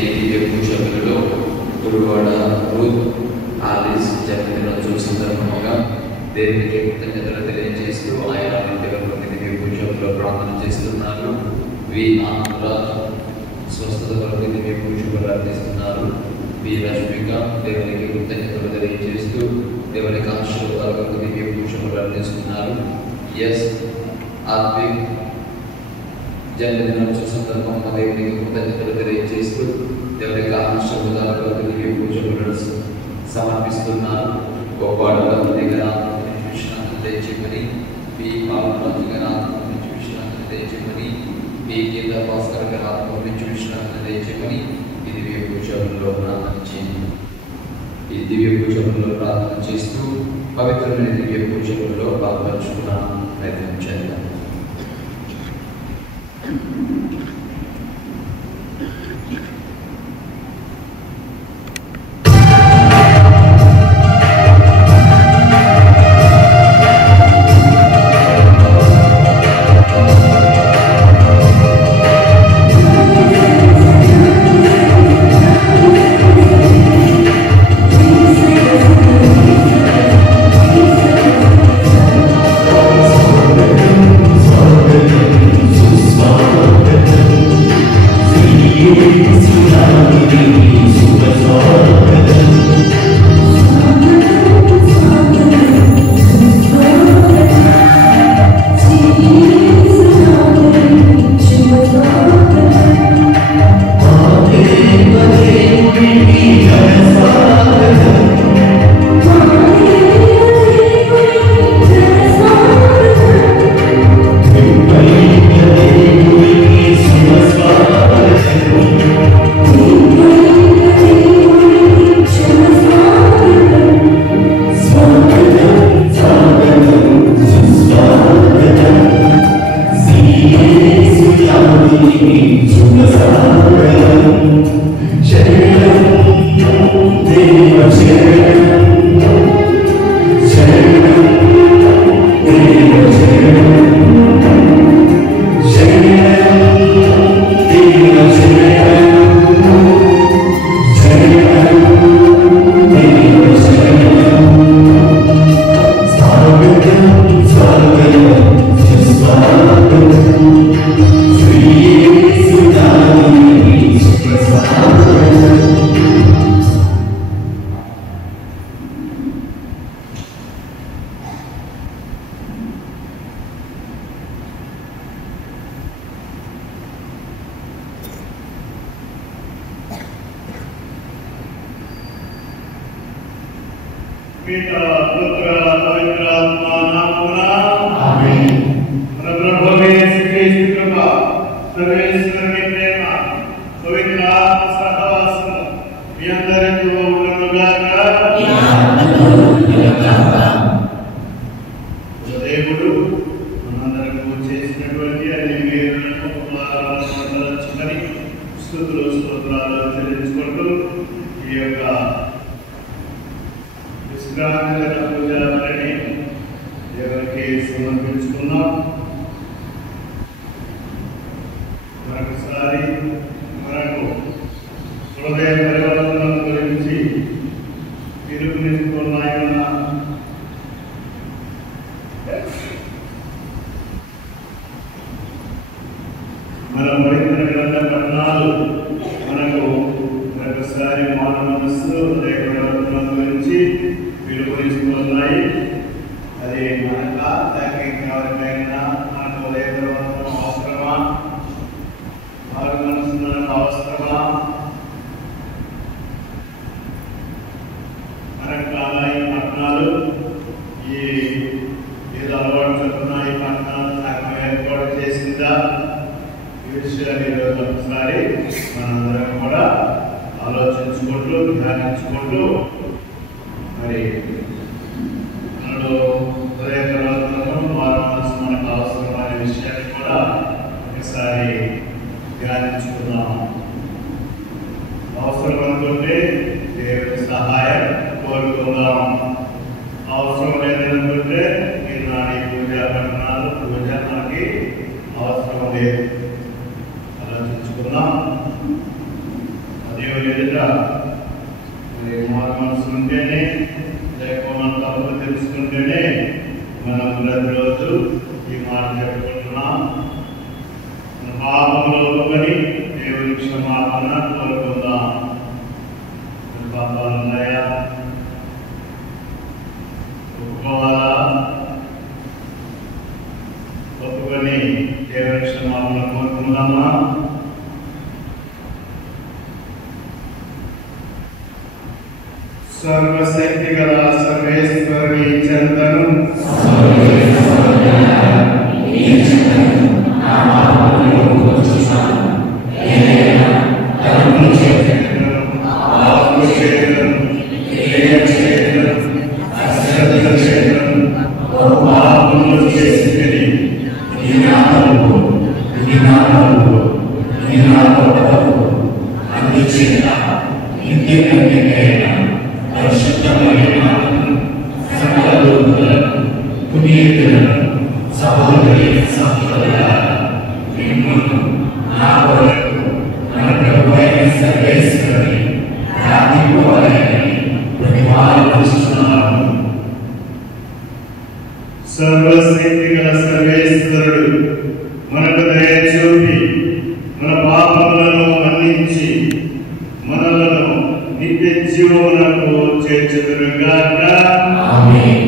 నేటి దివ్య పూజలలో గురువాడ Ruth Alice జన్మదినోత్సవ సందర్భంగా దేవునికి కృతజ్ఞతలు తెలియజేస్తూ ఆయన దివ్య పూజలో ప్రార్థన చేస్తున్నారు. వి ఆంధ్రరాజ్ స్వస్థత కొరకు దివ్య పూజలు అర్థిస్తున్నారు. వి రష్మిక దేవునికి కృతజ్ఞతలు తెలియజేస్తూ దేవునికి ఆశీర్వాదాల కొరకు దివ్య పూజలు అర్థిస్తున్నారు. ఎస్ ఆత్విక్ జన్మదినోత్సవ సందర్భంగా దేవునికి కృతజ్ఞతలు తెలియజేస్తూ దేవునికి ఆశీర్వాదాల కొరకు దివ్య పూజలు సమర్పిస్తున్నారు. గోపాడ దగ్గర విశ్రాంతి తెచ్చుకొని పి పాలరాజు గారి ఆత్మ నుంచి విశ్రాంతి తెచ్చుకొని పి గీత భాస్కర్ గారి ఆత్మ నుంచి విశ్రాంతి తెచ్చుకొని ఈ దివ్య పూజలలో ప్రార్థన చేయండి. ఈ దివ్య పూజలలో ప్రార్థన చేస్తూ పవిత్రమైన దివ్య పూజలలో పాల్పంచుకున్న ప్రయత్నం చేద్దాం. ఎదుట మరి మారు మనసు ఉంటేనే, లేకపోతే మన తప్పులు తెలుసుకుంటేనే మనం ప్రతిరోజు ఈ మాట చెప్పుకుంటున్నాం. మన పాపంలో ఒప్పుకొని దేవుని క్షమాపణ కోరుకుందాం. పాపాలు ఉన్నాయా? ఒప్పుకోవాలా? ఒప్పుకొని దేవుని క్షమాపణ కోరుకుందామా? సర్వశక్తి గల సర్వేశ్వరుని చెంతను సర్వశక్తి గల సర్వేశ్వరుడు మనకు దయ చూపి మన పాపములను మన్నించి మనలను నిత్య జీవమునకు చేర్చుదురుగాక. ఆమేన్.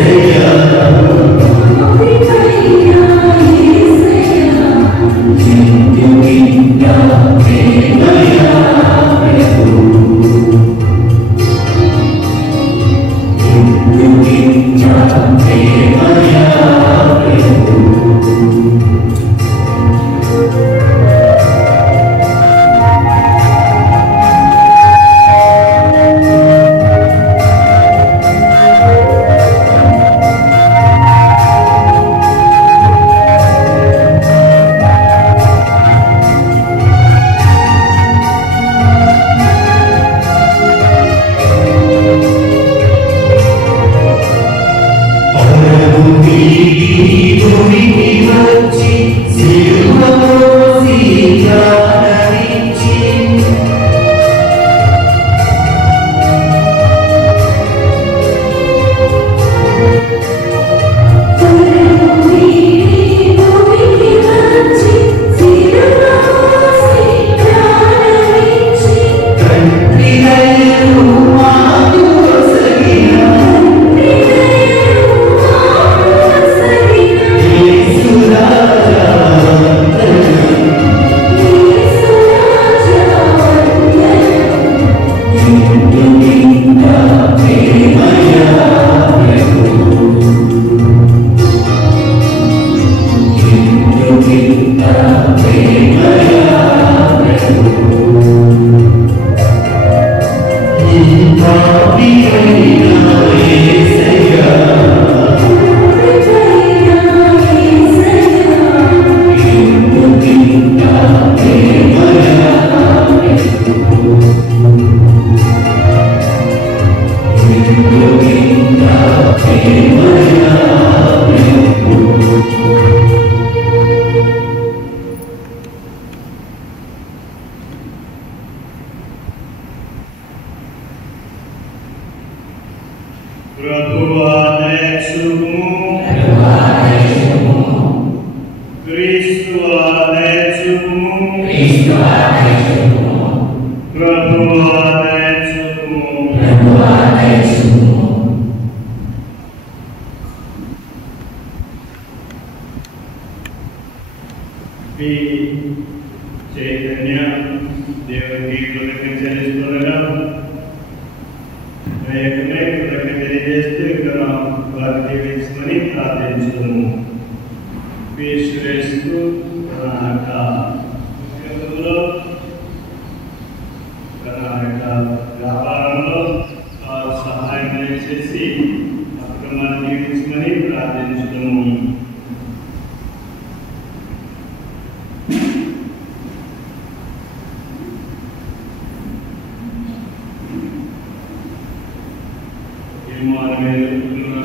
Raja మీ చైతన్య దేవునికి కృతజ్ఞత చెల్లిస్తుండగా కృతజ్ఞత తెలియజేస్తూ ఇక్కడ వారిని దీవించుకొని ప్రార్థించుకున్నాము. సురేష్కు వ్యాపారంలో సహాయం చేసి అక్రమాన్ని దీవించుకొని ప్రార్థించుకున్నాము.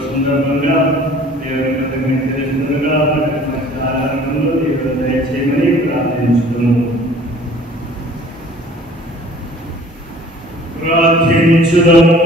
సందర్భంగా దేవుని కృతజ్ఞత తెలుస్తుండగా ఆరాధనలో దేవుడు దయచేయమని ప్రార్థించుకున్నాము. ప్రార్థించుదాము.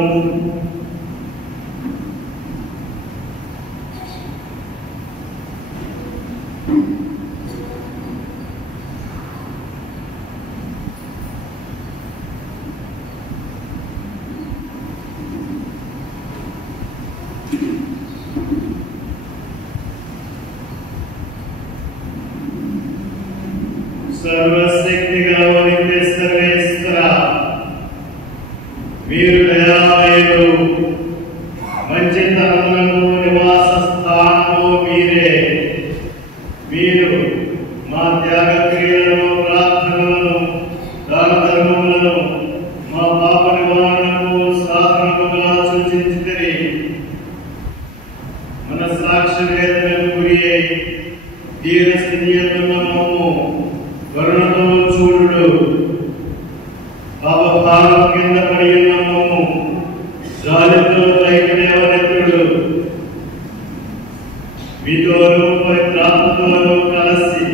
సర్వశక్తి గలవానికి సర్వేశ్వర, మీరు దయామయుడు, మంచితనమునకు నివాస స్థానము మీరే. మీరు మా త్యాగ క్రియలను, ప్రార్థనలను, దాన ధర్మములను మా పాప నివారణకు సాధనముగా సూచించితిరి. మన సాక్షి వేదనకు గురి అయి దీన స్థితియందున్న మమ్ము కరుణతో చూడు. పాపభారం కింద పడి ఉన్న మమ్ము జాలితో పైకి లేవనెత్తుడు. మీతోనూ పవిత్రాత్మతోనూ కలిసి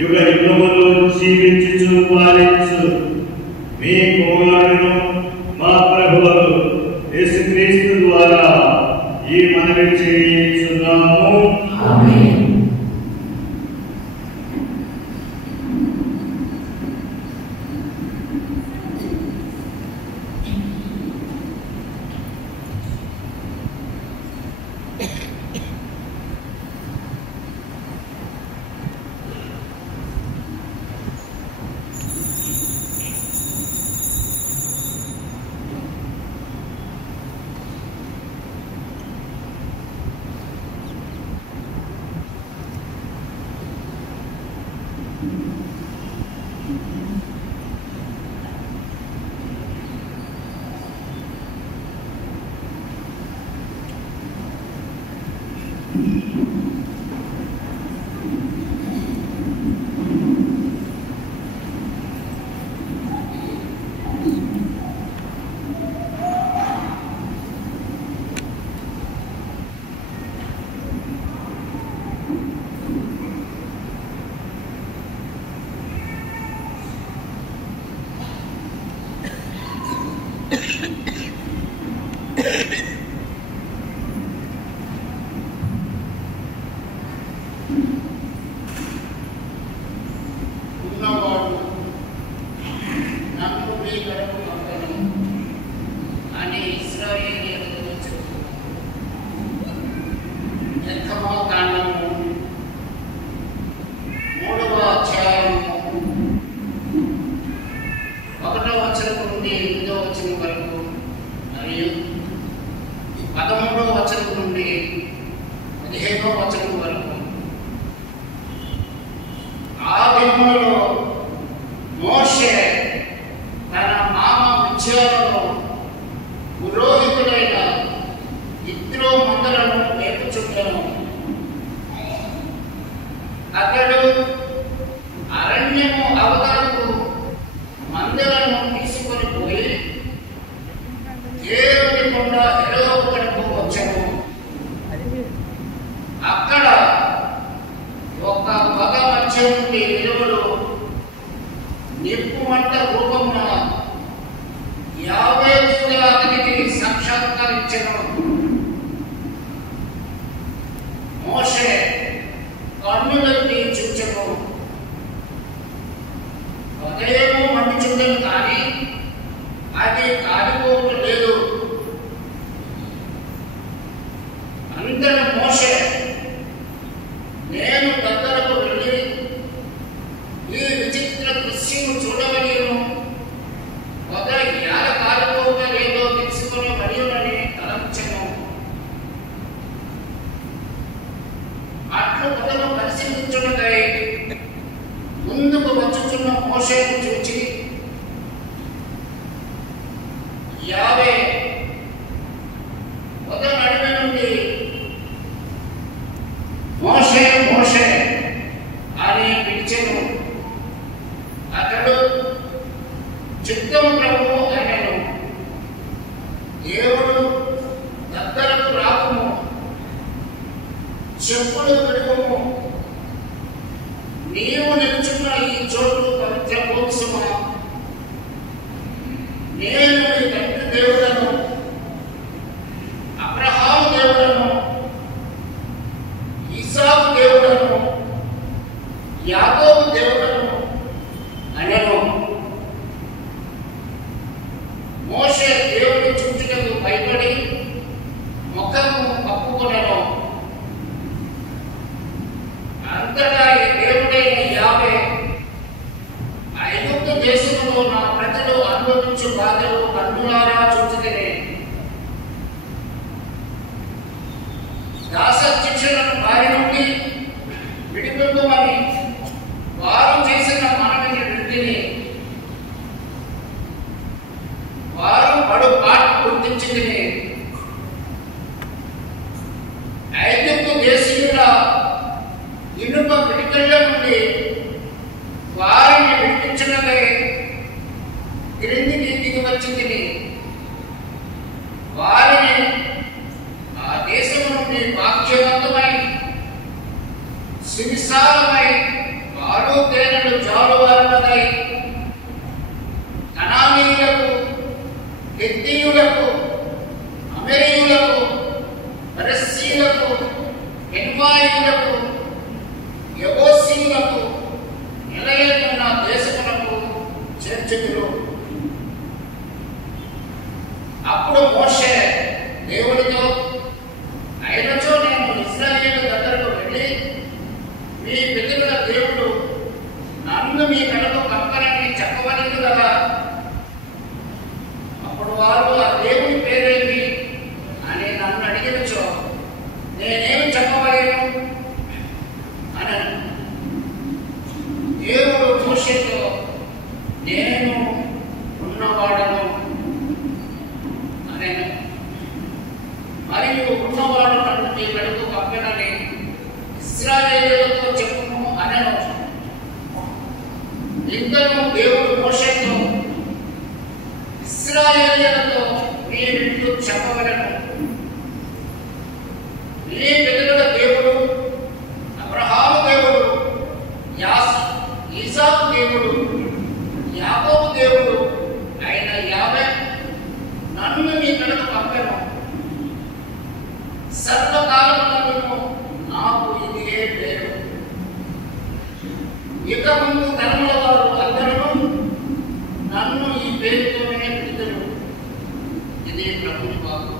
యుగ యుగములు జీవించుచు పాలించు మీ కుమారుడును మా ప్రభువు యేసుక్రీస్తు ద్వారా ఈ మనవి చేయించున్నాము. ఆమేన్. కన్ను పొదను పరిశీలించుటకై ముందుకు వచ్చుచున్న మోషేను చూచి యావే పొద నడుమ నుండి మోషే మోషే అని పిలిచెను. అతడు చిత్తము ప్రభువు అనెను. దేవుడు దగ్గరకు రాకుము, చెప్పులు విడువము, నీవు నిలుచున్న ఈ చోటు పవిత్ర భూసుమా, నేను నీ తండ్రి దేవుడను, అబ్రహాము దేవుడను, ఇస్సాకు దేవుడను, యాకోబు దేవుడను అనెను. మోషే దేవుని చూచుటకు భయపడి ముఖము కప్పుకొనెను. అంతటా ఈ దేవుడైన యావే, ఐగుప్తు దేశంలో నా ప్రజలు అనుభవించు బాధలు కన్నులారా చూచితిని. దాసశిక్షలను వారి నుండి విడిపింపమని వారు చేసిన మనవిని విడిని వారు పడు పాటు గుర్తించింది. ఐగుప్తు దేశీయుల ఇనుప పిడికిళ్ళ నుండి వారిని విడిపించడమే క్రిందికి దిగి వచ్చింది. వారిని ఆ దేశం నుండి భాగ్యవంతమై సువిశాలమై పాలు తేనెలు జాలువారనదై కనానీయులకు, హిత్తీయులకు, అమోరీయులకు, పెరిజ్జీయులకు, హివ్వీయులకు, యెబూసీయులకు నిలయమైన దేశములకు చేర్చెదరు. అప్పుడు మోషే దేవుడితో, అయినచో నేను ఇశ్రాయేలు దగ్గరకు వెళ్ళి మీ పితరుల దేవుడు నన్ను మీ కడకు పంపనని చెప్పవలేదు కదా. అప్పుడు వారు ఆ దేవుని పేరేంటి అని నన్ను అడిగినచో నేనేమి చెప్పవలేను అని దేవుడు మోషేతో, నేను ఉన్నవాడను అనెను. మరియు ఉన్నవాడు నన్ను మీ కడకు పంపనని ఇశ్రాయేలుతో చెప్పుము అనెను. ఇంతను దేవుడు మోషేతో, ఇశ్రాయేలుతో మీరిట్లు చెప్పవలెను, నీ పితరుల దేవుడు అబ్రహాము దేవుడు, ఇస్సాకు దేవుడు, యాకోబు దేవుడు అయిన యావే నన్ను మీ కడకు పంపెను. సర్వకాలములను నాకు ఇదే పేరు. ఇక ముందు తరముల వారు అందరూ నన్ను ఈ పేరుతోనే పిలుతురు. ఇది ప్రభువు వాక్కు.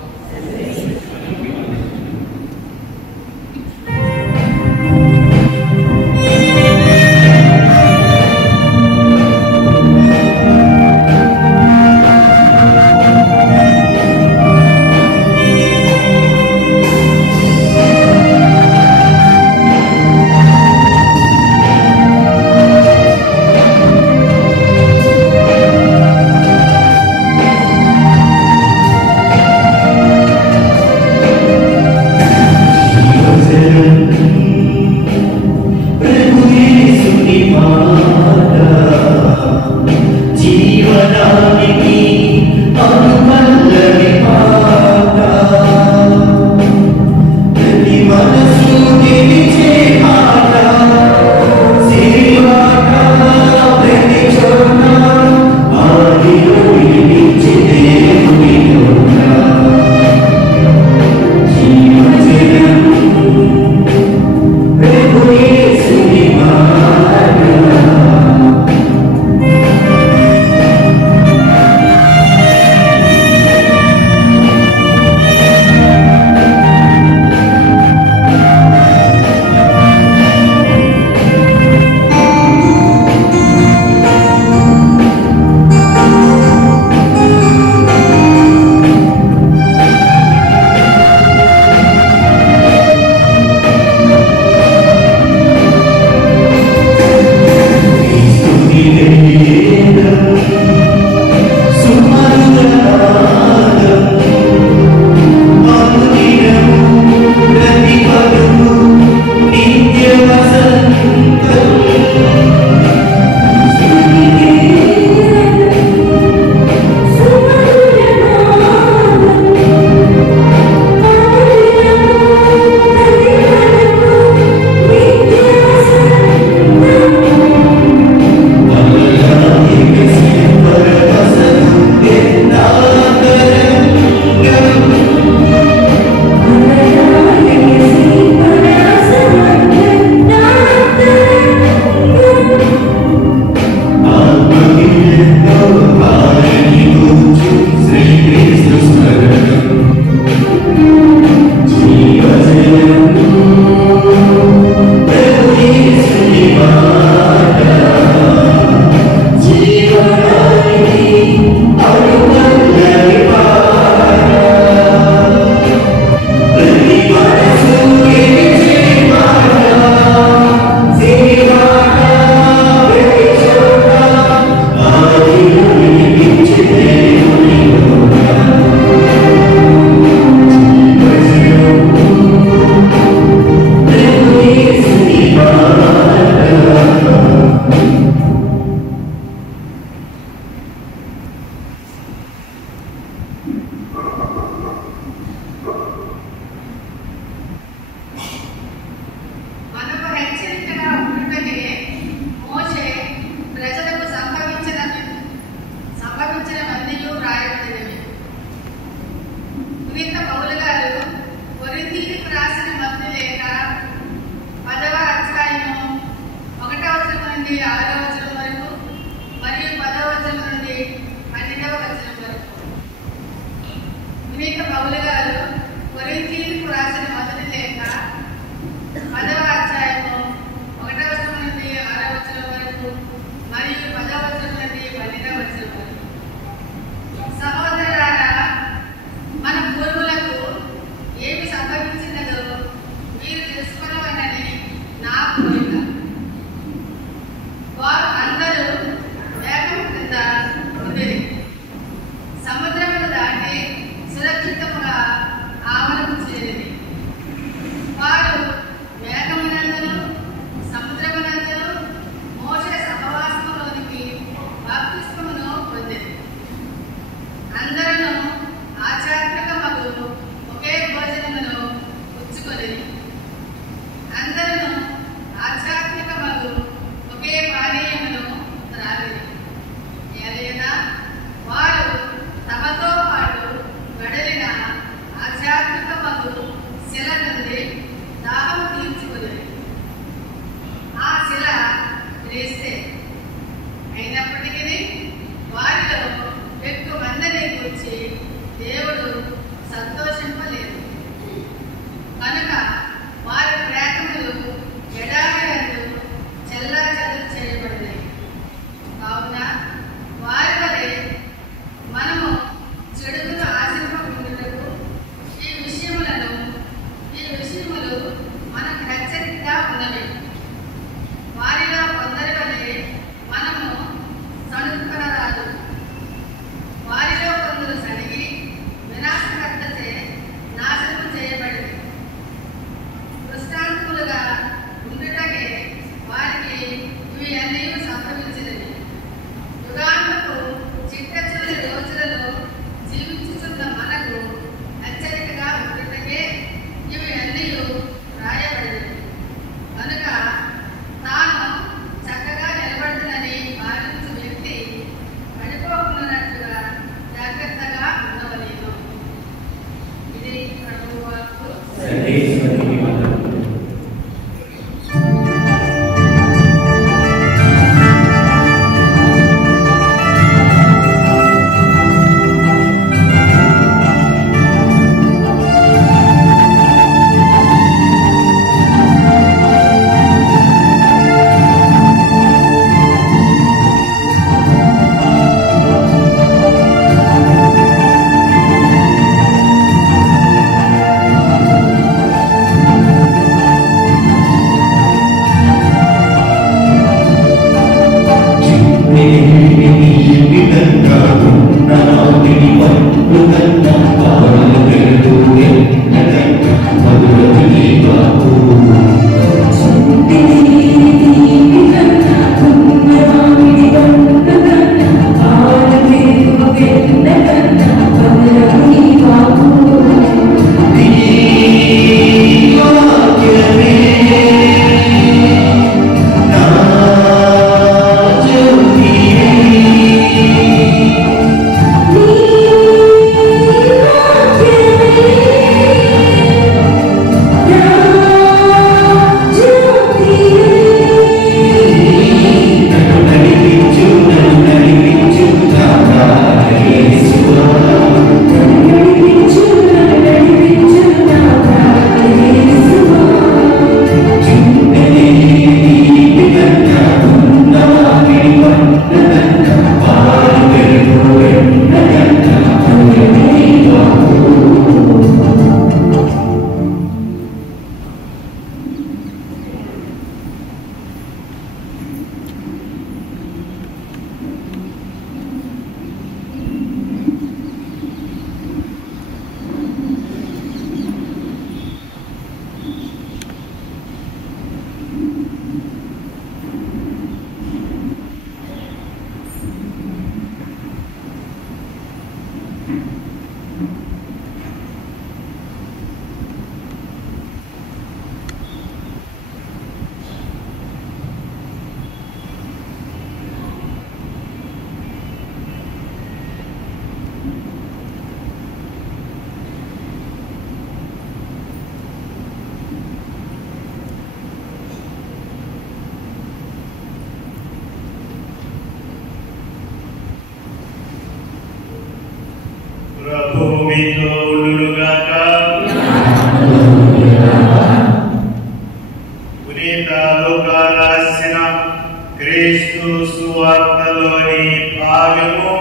క్రీస్తు సువార్తలోని భాగము.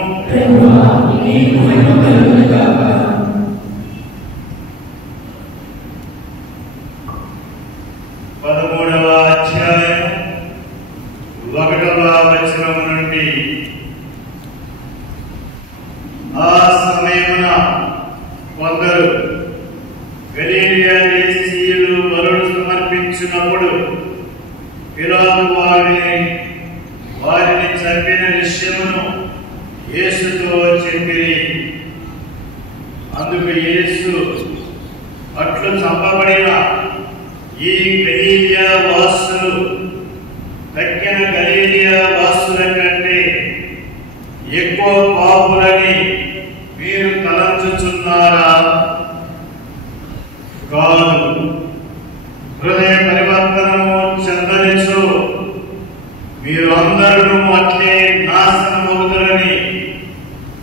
13వ అధ్యాయం 1వ వచనం నుండి. ఆ సమయమున కొందరు గలిలయ దేశీయులు బలులు సమర్పించినప్పుడు పిలాతు వారిని చంపిన విషయమును యేసుతో చెప్పిరి. అందుకు యేసు, అట్లు చంపబడిన ఈ గలిలయ వాసులు తక్కిన గలిలయ వాసుల కంటే ఎక్కువ పాపులని మీరు తలంచుచున్నారా? కాదు, హృదయ పరివర్తనము చెందనిచో మీరు అందరూ అట్లే నాశనమవుతారని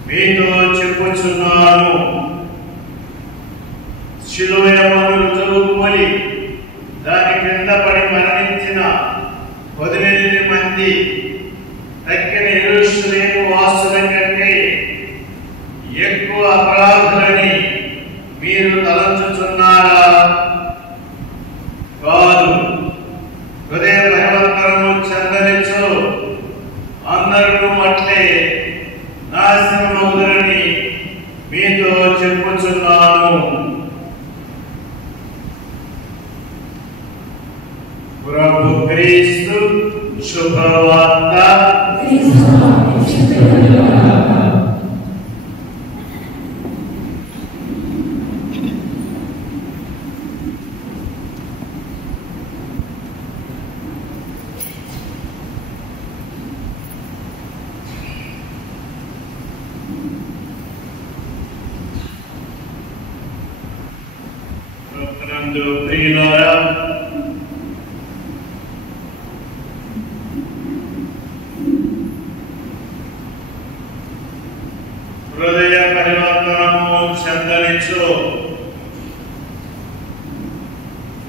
మీతో చెప్పుచున్నాను. శిలువయమును రుజువుకొని దాని క్రింద పడి మరణించిన 18 మంది తక్కిన యెరూషలేము వాసుల కంటే ఎక్కువ అపరాధులని మీరు తలంచుచున్నారా? కాదు, హృదయ పరివర్తనము చెందనిచో అందరూ అట్లే నాశనమవుతారని మీతో చెప్పుచున్నాను. ప్రభు క్రీస్తు శుభవార్త. ప్రియులారా, హృదయ పరివర్తనము చెందనిచో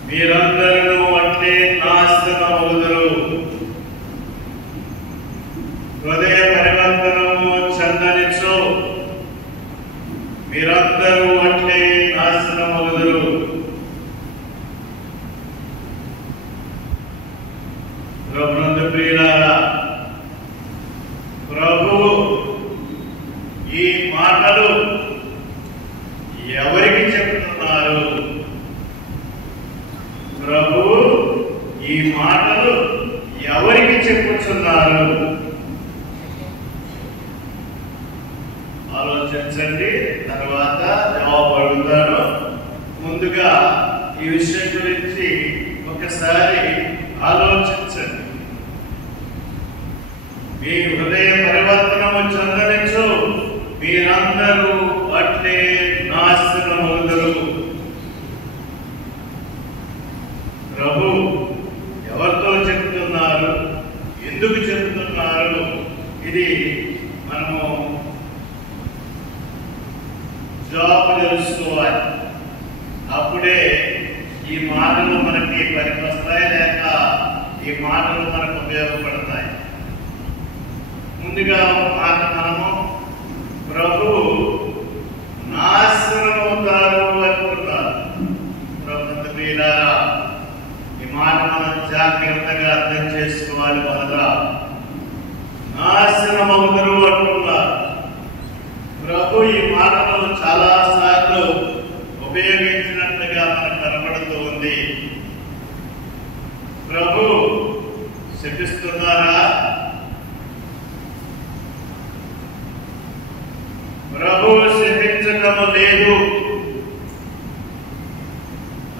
మీరందరూ అట్లే నాశనమవుదురు. హృదయ పరివర్తనము చెందనిచో మీరందరూ అట్లే నాశనమవుదురు. ప్రభునందు ప్రియులారా, ప్రభువు ఈ మాటలు ఎవరికి చెప్తున్నారు? ప్రభువు ఈ మాటలు ఎవరికి చెప్పుచున్నారు? ఆలోచించండి, తర్వాత జవాబు అడుగుతాను. ముందుగా ఈ విషయం గురించి ఒకసారి ఆలోచించండి. మీ హృదయ పరివర్తనము చెందనిచో మీరందరూ అట్లే నాశనమవుదురు. ప్రభు ఎవరితో చెప్తున్నారు? ఎందుకు చెప్తున్నారు? ఇది మనము జవాబు తెలుసుకోవాలి. అప్పుడే ఈ మాటలు మనకి పనికొస్తాయి, లేక ఈ మాటలు మనకు ఉపయోగపడతాయి. ముందుగా ఒక మాట, మనము ప్రభు నాశనమవుతారు అనుకుంటారు. ప్రభు ప్రియులారా, ఈ మాట మనం జాగ్రత్తగా అర్థం చేసుకోవాలి. మొదట నాశనమవుతారు అంటున్నారు. ప్రభు ఈ మాటలు చాలా సార్లు ఉపయోగించినట్లుగా మనకు కనబడుతూ ఉంది. ప్రభు శపిస్తున్నారా? ప్రభు శపించటము లేదు.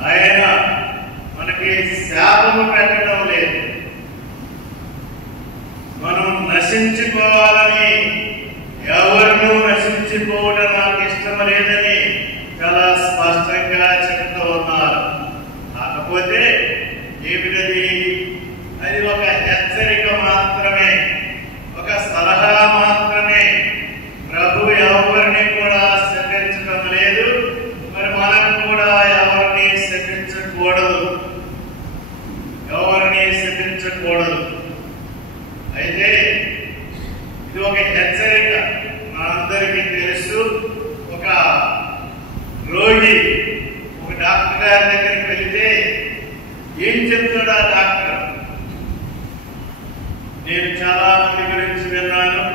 ఆయన మనకి శాపము పెట్టడం లేదు. మనం నశించిపోవాలని, ఎవరినూ నశించిపోవడం నాకు ఇష్టం లేదని చాలా స్పష్టంగా చెప్తూ ఉన్నారు. కాకపోతే ఏమిటది? అది ఒక హెచ్చరిక మాత్రమే, ఒక సలహా మాత్రమే. ప్రభు ఎవరిని కూడా శపించడం లేదు, మరి మనం కూడా ఎవరిని శపించకూడదు. ఎవరిని శపించకూడదు. అయితే ఇది ఒక హెచ్చరిక. మనందరికీ తెలుసు, ఒక రోగి ఒక డాక్టర్ గారి దగ్గరికి వెళితే ఏం చెప్తాడు ఆ డాక్టర్? నేను చాలా మంది గురించి విన్నాను,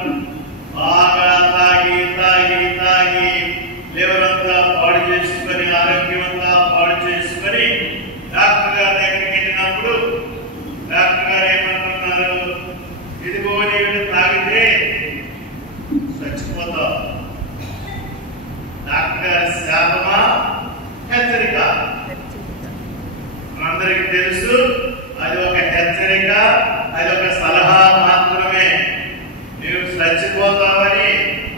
బాగా తాగి తాగి తాగి లివర్ అంతా పాడు చేసుకొని ఆరోగ్యం అంతా పాడు చేసుకొని డాక్టర్ గారి దగ్గరికి వెళ్ళినప్పుడు డాక్టర్ గారు ఏమంటున్నారు? ఇదిగో నీవు తాగితే చచ్చిపోతావు. డాక్టర్ గారి శాపమా హెచ్చరిక? మనందరికీ తెలుసు, అది ఒక హెచ్చరిక, అది ఒక సలహా మాత్రమే. నీవు చచ్చిపోతావని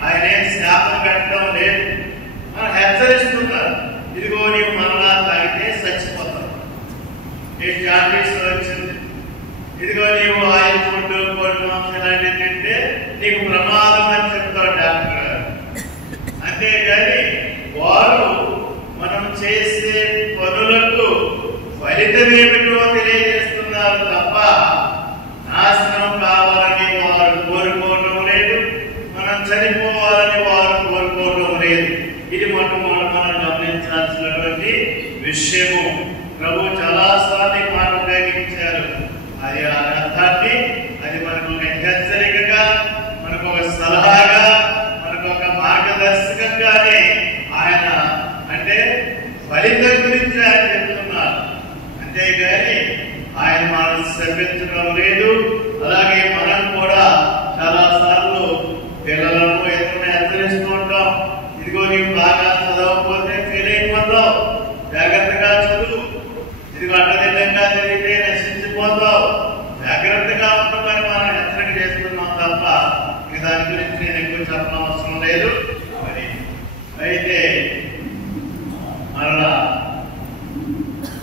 ఆయన ఏం శాపం పెట్టడం లేదు, మనం హెచ్చరిస్తున్నారు. ఇదిగో నీవు మరలా తాగితే చచ్చిపోతావు, నీ జాండీస్ వచ్చింది, ఇదిగో నీవు ఆయిల్ ఫుడ్ కోడి మాంసం ఇలాంటివి తింటే నీకు ప్రమాదం అని చెప్తాడు డాక్టర్ గారు. అంతేగాని వారు మనం చేసే పనులకు ఫలితం ఏమిటో తెలియజేస్తున్నారు తప్ప నాశనం కావాలని వారు కోరుకోవడం లేదు, మనం చనిపోవాలని వారు కోరుకోవడం లేదు. ఇది మొట్టమొదటి మనం గమనించాల్సినటువంటి విషయము. ప్రభు చాలాసార్లు మాట ఉపయోగించారు. అది ఆ అర్థాన్ని, అది మనకు ఒక హెచ్చరికగా, మనకు ఒక సలహాగా, మనకు ఒక మార్గదర్శకంగానే ఆయన, అంటే ఫలితం గురించి ఆయన చెప్తున్నారు. అంతేగాని ఆయన మనం శపించడం లేదు. అలాగే మనం కూడా చాలా సార్లు పిల్లలను ఎదురుగా హెచ్చరిస్తూ ఉంటాం. ఇదిగో నీవు బాగా చదవకపోతే ఫెయిల్ అయిపోతావు, జాగ్రత్తగా చదువు, ఇదిగో అడ్డదిడ్డంగా తిరిగితే నశించిపోతావు, జాగ్రత్తగా ఉండమని మనం హెచ్చరిక చేస్తున్నాం తప్ప ఇక దాని గురించి నేను ఎక్కువ చెప్పడం అవసరం లేదు. మరి అయితే మరలా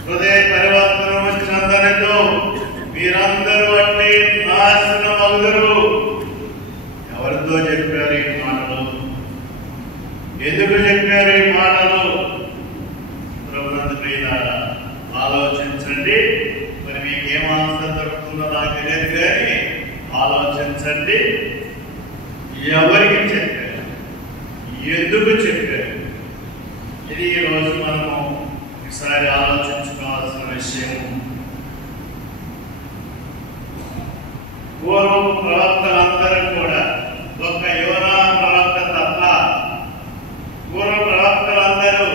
హృదయ పరివర్తనం వచ్చినందరితో మీరందరూ అంటే నాశనం అవుదురు. ఎవరితో చెప్పారు ఈ మాటలు? ఎందుకు చెప్పారు ఈ మాటలు? ప్రభునందు ప్రియులారా, ఆలోచించండి. మరి మీకేం ఆన్సర్ దొరుకుతుందో నాకు తెలియదు, కానీ ఆలోచించండి. ఎవరికి చెప్పారు, ఎందుకు చెప్పారు? ఇది ఈరోజు మనము ఒకసారి ఆలోచించుకోవాల్సిన విషయం. పూర్వం ప్రవక్తలందరూ కూడా, ఒక్క యోనా ప్రవక్త తప్ప పూర్వ ప్రవక్తలందరూ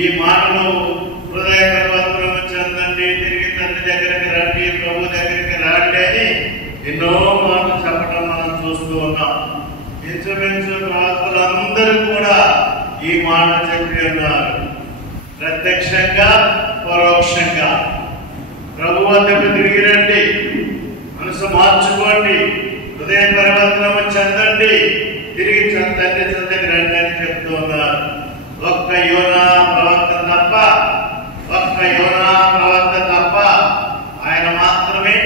ఈ మాటలు హృదయ పరివర్తనం చెందండి, తిరిగి తండ్రి దగ్గరికి రండి, ప్రభు దగ్గరికి రండి అని ఎన్నో మాటలు చెప్పడం మనం చూస్తూ ఉన్నాం. ఇంచుమించు ప్రవక్తలందరూ కూడా ఈ మాట చెప్పి ఉన్నారు, ప్రత్యక్షంగా పరోక్షంగా. ప్రభు వద్దకు తిరిగి రండి, మనసు మార్చుకోండి, హృదయ పరివర్తనము చెందండి, తిరిగి తండ్రి చెందకి రండి అని చెప్తూ ఉన్నారు. ఒక్క యోనా ప్రవక్త తప్ప, ఒక్క యోనా ప్రవక్త తప్ప ఆయన మాత్రమే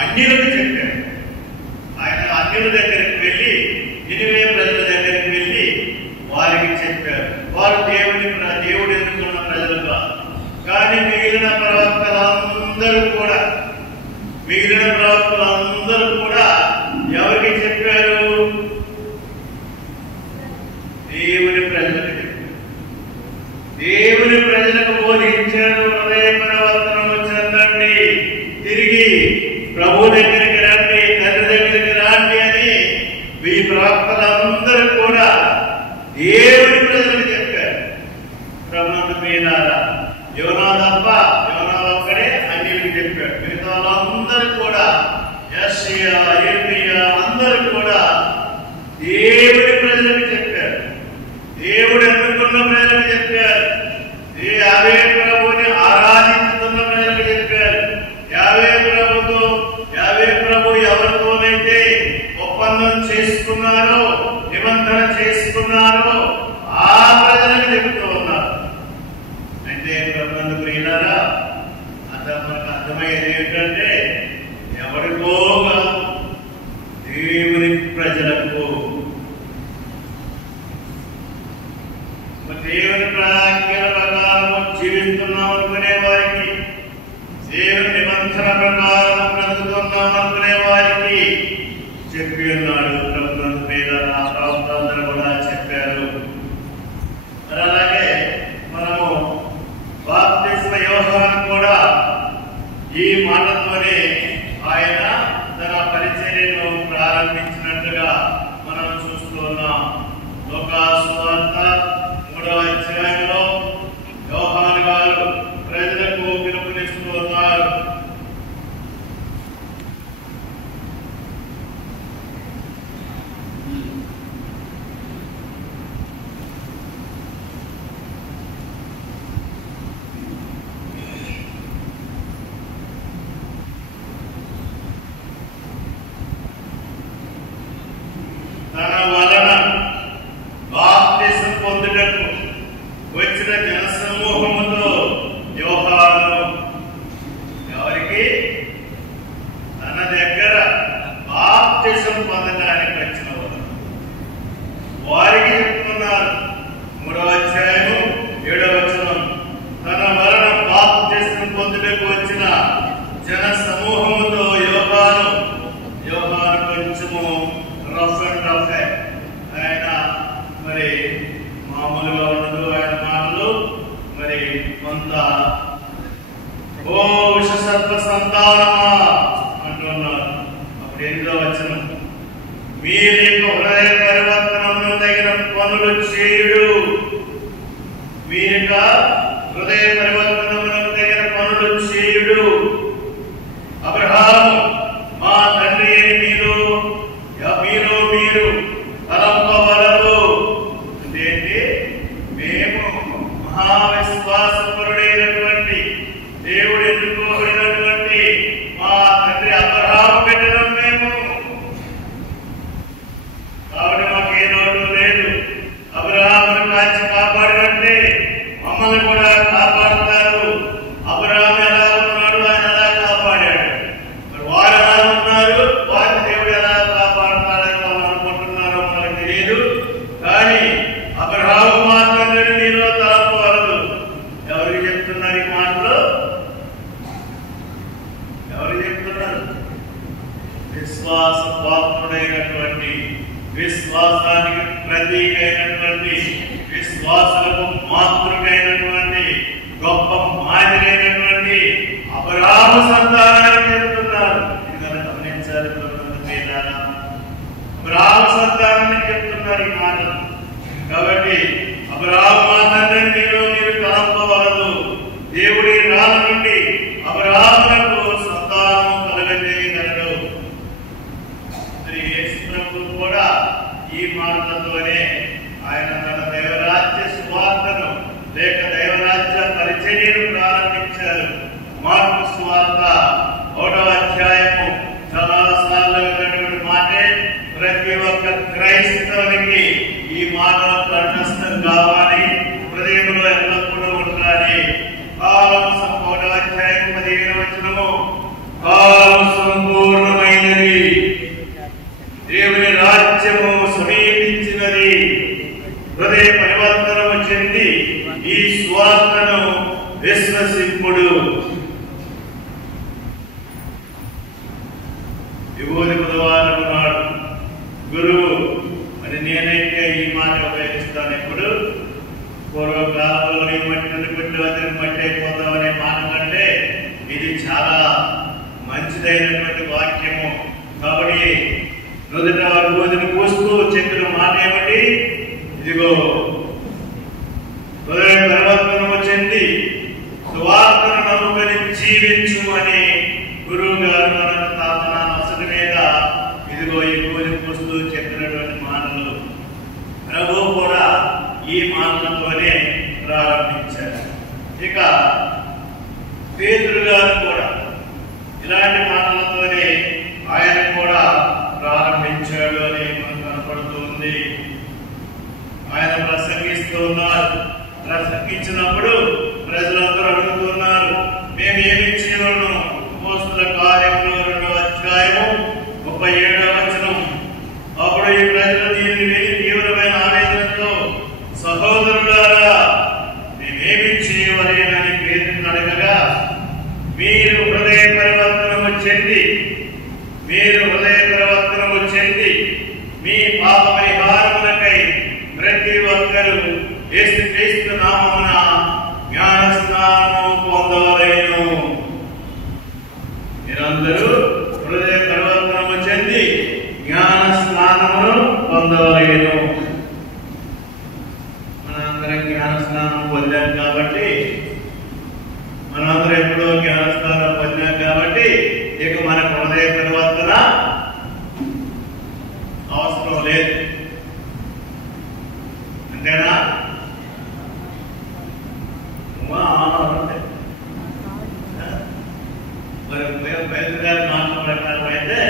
అన్యులకు చెప్పారు. ఆయన అన్యుల దగ్గరికి వెళ్ళి, నినివే ప్రజల దగ్గరికి వెళ్ళి వారికి చెప్పారు. వారు దేవుడు ఎన్నుకున్న ప్రజలు కాదు. కానీ మిగిలిన ప్రవక్తలందరూ కూడా ఎవరికి చెప్పారు? దేవుని ప్రజలకు చెప్పారు. దేవుని ప్రజలకు బోధించారు, హృదయ పరివర్తనము చెందండి, తిరిగి ప్రభు దగ్గరికి రండి, తండ్రి దగ్గరికి రండి అని ఈ ప్రవక్తలందరూ కూడా దేవుని ప్రజలకు చెప్పారు. ప్రభునందు ప్రియులారా, యోనా తప్ప, యోనా ఒక్కడే అన్యులకు చెప్పాడు. మిగతా వాళ్ళందరూ కూడా, యెషయా, యెర్మీయా అందరూ కూడా దేవుడి ప్రజలకు చెప్పారు, దేవుడు ఎన్నుకున్న ప్రజలకు చెప్పారు, యావే ప్రభుని ఆరాధిస్తున్న ప్రజలకు చెప్పారు. యావే ప్రభు ఎవరితోనైతే ఒప్పందం చేసుకున్నారో, నిబంధన చేసుకున్నారో ఆ ప్రజలకు చెబుతూ ఉన్నారు. అంటే ప్రభునందు ప్రియులారా, మనకు అర్థమయ్యేది ఏంటంటే, ఎవరికో దేవుని ప్రజలకు, దేవుని ప్రాజ్ఞల ప్రకారం జీవిస్తున్నాం అనుకునే వారికి, దేవుని నిబంధన ప్రకారం బ్రతుకుతున్నాం అనుకునే వారికి చెప్పి ఉన్నాడు. ప్రభుత్వం మీద ఆ ప్రవక్తలందరూ కూడా చెప్పారు. మరి అలాగే మనము బాప్తిస్మ యోహాను కూడా ఈ మాటతోనే ఆయన తన పరిచర్యను ప్రారంభించినట్టుగా మనం చూస్తున్నాం. లోకాసు వార్త 3వ అధ్యాయంలో యోహాను గారు ప్రజలకు పిలుపునిస్తున్నారు. తన వలన బాప్తిసం పొందుటకు వచ్చిన జనసమూహముతో యోహాను ఎవరికి తన దగ్గర బాప్తిసం పొందడానికి వచ్చిన వారికి చెప్తున్నారు. 3వ అధ్యాయము 7వ వచనం, తన వలన బాప్తిసం పొందుటకు వచ్చిన జన సమూహముతో యోహాను కొంచెము రఫ్ అండ్ రఫ్ ఆయన మరి మామూలుగా ఉండదు. ఆయన మాటలు మరి కొంత ఓ విషసత్వ సంతానమా అంటున్నారు. అప్పుడు 8వ వచనం, మీరు హృదయ పరివర్తనము తగిన పనులు చేయుడు. మీరిక హృదయ పరివర్తనములకు తగిన పనులు చేయుడు. అబ్రహాము మా తండ్రి మీరు తలంపవలదు. అంటే మేము మహావిశ్వాసపరుడైనటువంటి దేవుడు ఎన్నుకోబడినటువంటి మా తండ్రి అబ్రహాము పెట్టడం మేము. కాబట్టి మాకే లోటు లేదు. అబ్రహామును కాచి కాపాడినట్టే మమ్మల్ని కూడా కాపాడుతారు. అబ్రహాము ఎలా ఉన్నాడు, ఆయన ఎలా కాపాడాడు. వారు ఎలా ఉన్నారు, వారి దేవుడు ఎలా కాపాడుతాడని వాళ్ళు అనుకుంటున్నారో మనకు తెలియదు. కానీ అబ్రహాము మాత్రం నీలో తలపవలదు. ఎవరికి చెప్తున్నారు ఈ మాటలు? ఎవరికి చెప్తున్నారు? విశ్వాస పాత్రుడైనటువంటి, విశ్వాసానికి ప్రతీకైనటువంటి, విశ్వాసులకు మాతృకైనటువంటి, గొప్ప మాదిరైనటువంటి అబ్రహాము సంతానానికి చెప్తున్నారు. ఇది గమనించాలి. అబ్రహాము సంతానాన్ని చెప్తున్నారు ఈ మాటలు. కాబట్టి అబ్రహాము మాత్రమే మీరు తలంపవలదు. దేవుడి రాళ్ళ నుండి అబ్రహామునకు సంతానం కలగజేయగలడు. యేసు ప్రభువు కూడా ఈ మాటలతోనే ఆయన తన దైవరాజ్య సువార్తను లేక దైవరాజ్య పరిచర్యను ప్రారంభించారు. మార్కు సువార్త 1వ అధ్యాయము చాలా సార్లు విన్నటువంటి మాటే. ప్రతి ఒక్క క్రైస్తవునికి ఈ మాటలు కంఠస్థం కావాలి, హృదయంలో ఎల్లప్పుడూ ఉండాలి. కాలం 1వ అధ్యాయం 15వ వచనము, కాలం సంపూర్ణమైనది, దేవుని రాజ్యము సమీపించినది. హృదయ పరివర్తనము చెంది ఈ స్వార్థను విశ్వసింపుడు. విభూతి బుధవారం నాడు గురువు మరి నేనైతే ఈ మాట ఉపయోగిస్తాను. ఇప్పుడు పూర్వకాలంలో మట్టిని పెట్టి వదిలి మట్టి అయిపోతామనే మాట కంటే ఇది చాలా మంచిదైనటువంటి వాక్యము. కాబట్టి నుదుట విభూతిని పూస్తూ చెప్పిన మాట ఏమిటి? ఇదిగో హృదయ పరివర్తనము చెంది సువార్తను నమ్ముకొని జీవించు అని గురువు గారు మన తాతన నొసటి మీద ఇదిగో ఈ విభూతిని పూస్తూ చెప్పినటువంటి మాటలు. ప్రభు కూడా ఈ మాటలతోనే ప్రారంభించారు. ఇక పేతురు గారు కూడా ఇలాంటి మాటలతోనే ఆయన కూడా ప్రారంభించాడు అని మనకు కనపడుతుంది. ఆయన ప్రసంగిస్తున్నారు. ప్రసంగించినప్పుడు ప్రజలందరూ అడుగుతున్నారు, మేము ఏమి చేయను? అపోస్తలుల కార్యములు 2వ అధ్యాయము 37వ వచనం, అప్పుడు ఈ ప్రజలు దీన్ని విని తీవ్రమైన ఆవేదనతో, సహోదరులారా మేమేమి చేయవలేనని పేతురును అడగగా, మీరు హృదయ పరివర్తనము చెంది మీరు హృదయ పరివర్తనము చెంది మీ పాప పరిహారములకై ప్రతి ఒక్కరూ యేసుక్రీస్తు నామమున జ్ఞాన స్నానము పొందవలెను. మీరందరూ హృదయ పరివర్తనము చెంది జ్ఞాన స్నానమును పొందవలెను. మనందరం జ్ఞాన స్నానం పొందాం కాబట్టి, మనందరం ఎప్పుడో జ్ఞాన స్నానం పొందాం కాబట్టి ఇక మన హృదయ పరివర్తన అవసరం లేదు. అంతేనా? మరి బయలుదేరి మాటల ప్రకారం అయితే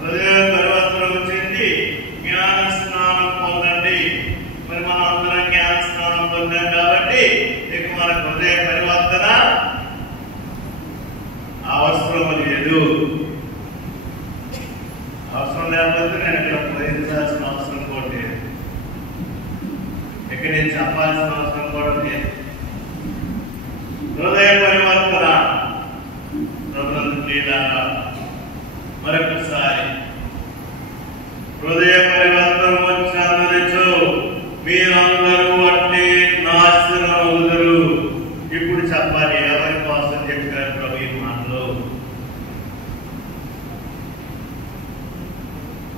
హృదయ పరివర్తన చెంది జ్ఞాన స్నానం పొందండి. మరి మనం అందరం జ్ఞాన స్నానం పొందాం కాబట్టి ఇక మన హృదయ పరివర్తన అవసరం లేదు. అవసరం లేకపోతే నేను ఇక్కడ ప్రయత్నించాల్సిన అవసరం కూడా లేదు. ఇక్కడ నేను చెప్పాల్సిన అవసరం కూడా లేదు. హృదయ పరివర్తన మరొకసారి హృదయ పరివర్తన వచ్చి మీరందరూ అంటే నాశనమవుదురు. ఇప్పుడు చెప్పాలి, ఎవరి కోసం చెప్పారు ప్రభు ఈ మాటలు?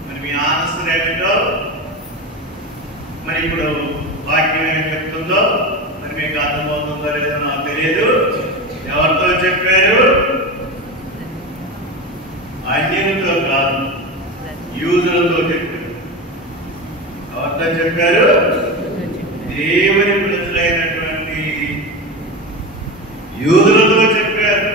మరి మీ ఆన్సర్ ఏమిటో, మరి ఇప్పుడు వాక్యం ఏం చెప్తుందో మరి మీకు అర్థమవుతుందో లేదో నాకు తెలియదు. ఎవరితో చెప్పారు? అన్యులతో కాదు, యూదులతో చెప్పారు. ఎవరితో చెప్పారు? దేవుని ప్రజలైనటువంటి యూదులతో చెప్పారు.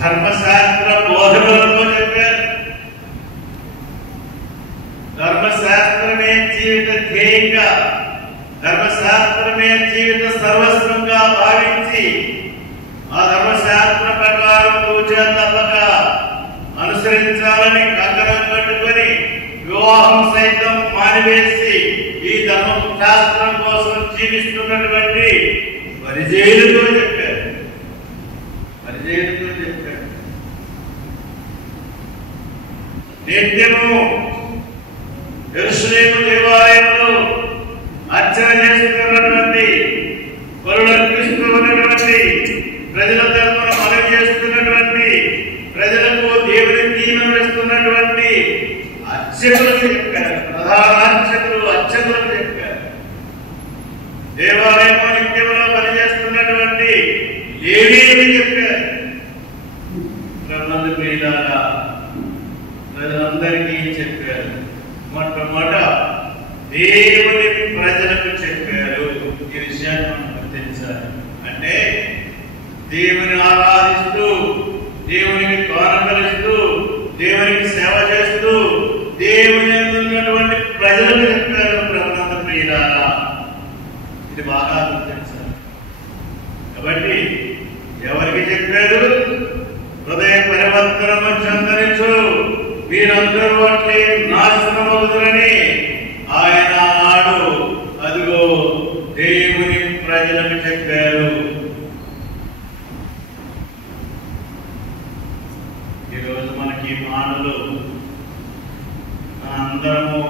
ధర్మశాస్త్ర బోధకులతో చెప్పారు. ధర్మశాస్త్రమే జీవిత ధ్యేయంగా, ధర్మశాస్త్రమే జీవిత సర్వస్వంగా భావించి ఆ ధర్మశాస్త్ర ప్రకారం తూచా తప్పక అనుసరించాలని కంకణం కట్టుకొని వివాహం సైతం మానివేసి ఈ ధర్మశాస్త్రం కోసం జీవిస్తున్నటువంటి పరిచయులతో చెప్పారు. నిత్యము యెరూషలేము దేవాలయంలో అర్చన చేస్తున్నటువంటి, పరులర్పిస్తున్నటువంటి, ప్రజల తరపున మనవి చేస్తున్నటువంటి, ప్రజలకు దేవుని దీవెనలు ఇస్తున్నటువంటి అర్చకులకు చెప్పారు. ప్రధాన అర్చకులకు చెప్పారు. దేవాలయంలో నిత్యంలో పనిచేస్తున్నటువంటి లేవీయులకు చెప్పారు. ప్రియులారా, ప్రజలందరికీ చెప్పారు. మొట్టమొదట దేవుని ప్రజలకు చెప్పారు. ఈ విషయాన్ని మనం గుర్తించాలి. అంటే దేవుని ఆరాధిస్తూ, దేవునికి కానుకలిస్తూ, దేవునికి సేవ చేస్తూ దేవుని ఉన్నటువంటి ప్రజలకు చెప్పారు. ప్రభునందు ప్రియులారా, ఇది బాగా గుర్తించాలి. కాబట్టి ఎవరికి చెప్పారు? హృదయ పరివర్తనము చెందనిచ్చు మీరందరూ అట్లే నాశనమవుదురని ఆయన నాడు అదిగో దేవుని ప్రజలకు చెప్పారు. ఈరోజు మనకి మాటలు అందరము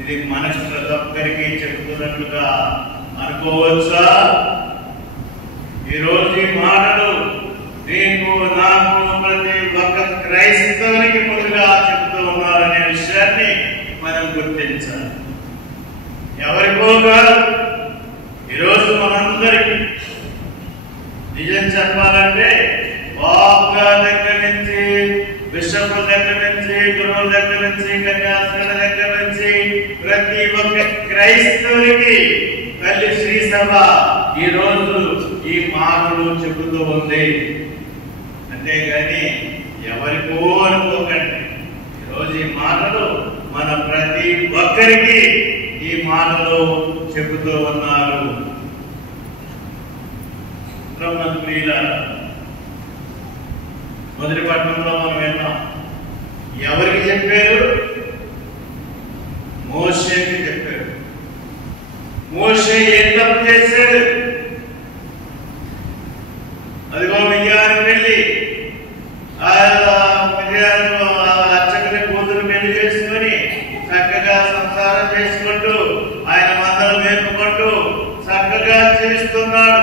ఇది మనకు ప్రతి ఒక్కరికి చెప్తున్నట్లుగా అనుకోవచ్చా? ఈరోజు ఈ మాటలు నీకు, నాకు, ప్రతి ఒక్క క్రైస్తవునికి ముందుగా చెప్తూ ఉన్నారనే విషయాన్ని మనం గుర్తించాలి. ఎవరికో కాదు, ఈరోజు మనందరికీ నిజం చెప్పాలంటే బాగా దగ్గర నుంచి, బిషపుల దగ్గర నుంచి, గురువుల దగ్గర నుంచి, కన్యాస్త్రుల దగ్గర నుంచి ప్రతి ఒక్క క్రైస్తవునికి తల్లి శ్రీ సభ ఈ రోజు ఈ మాటలు చెబుతూ ఉంది. అంతేగాని ఎవరికో అనుకోకండి. ఈరోజు ఈ మాటలు మన ప్రతి ఒక్కరికి ఈ మాటలు చెబుతూ ఉన్నారు. మొదటి పట్టణంలో మనం విన్నాం. ఎవరికి చెప్పారు? మోషేకి చెప్పారు. మోషే ఏం తప్పు చేశాడు? అదిగో మిద్యాను వెళ్ళి అర్చకుని కూతురు పెళ్లి చేసుకుని చక్కగా సంసారం చేసుకుంటూ ఆయన మందలు మేపుకుంటూ చక్కగా చేస్తున్నాడు.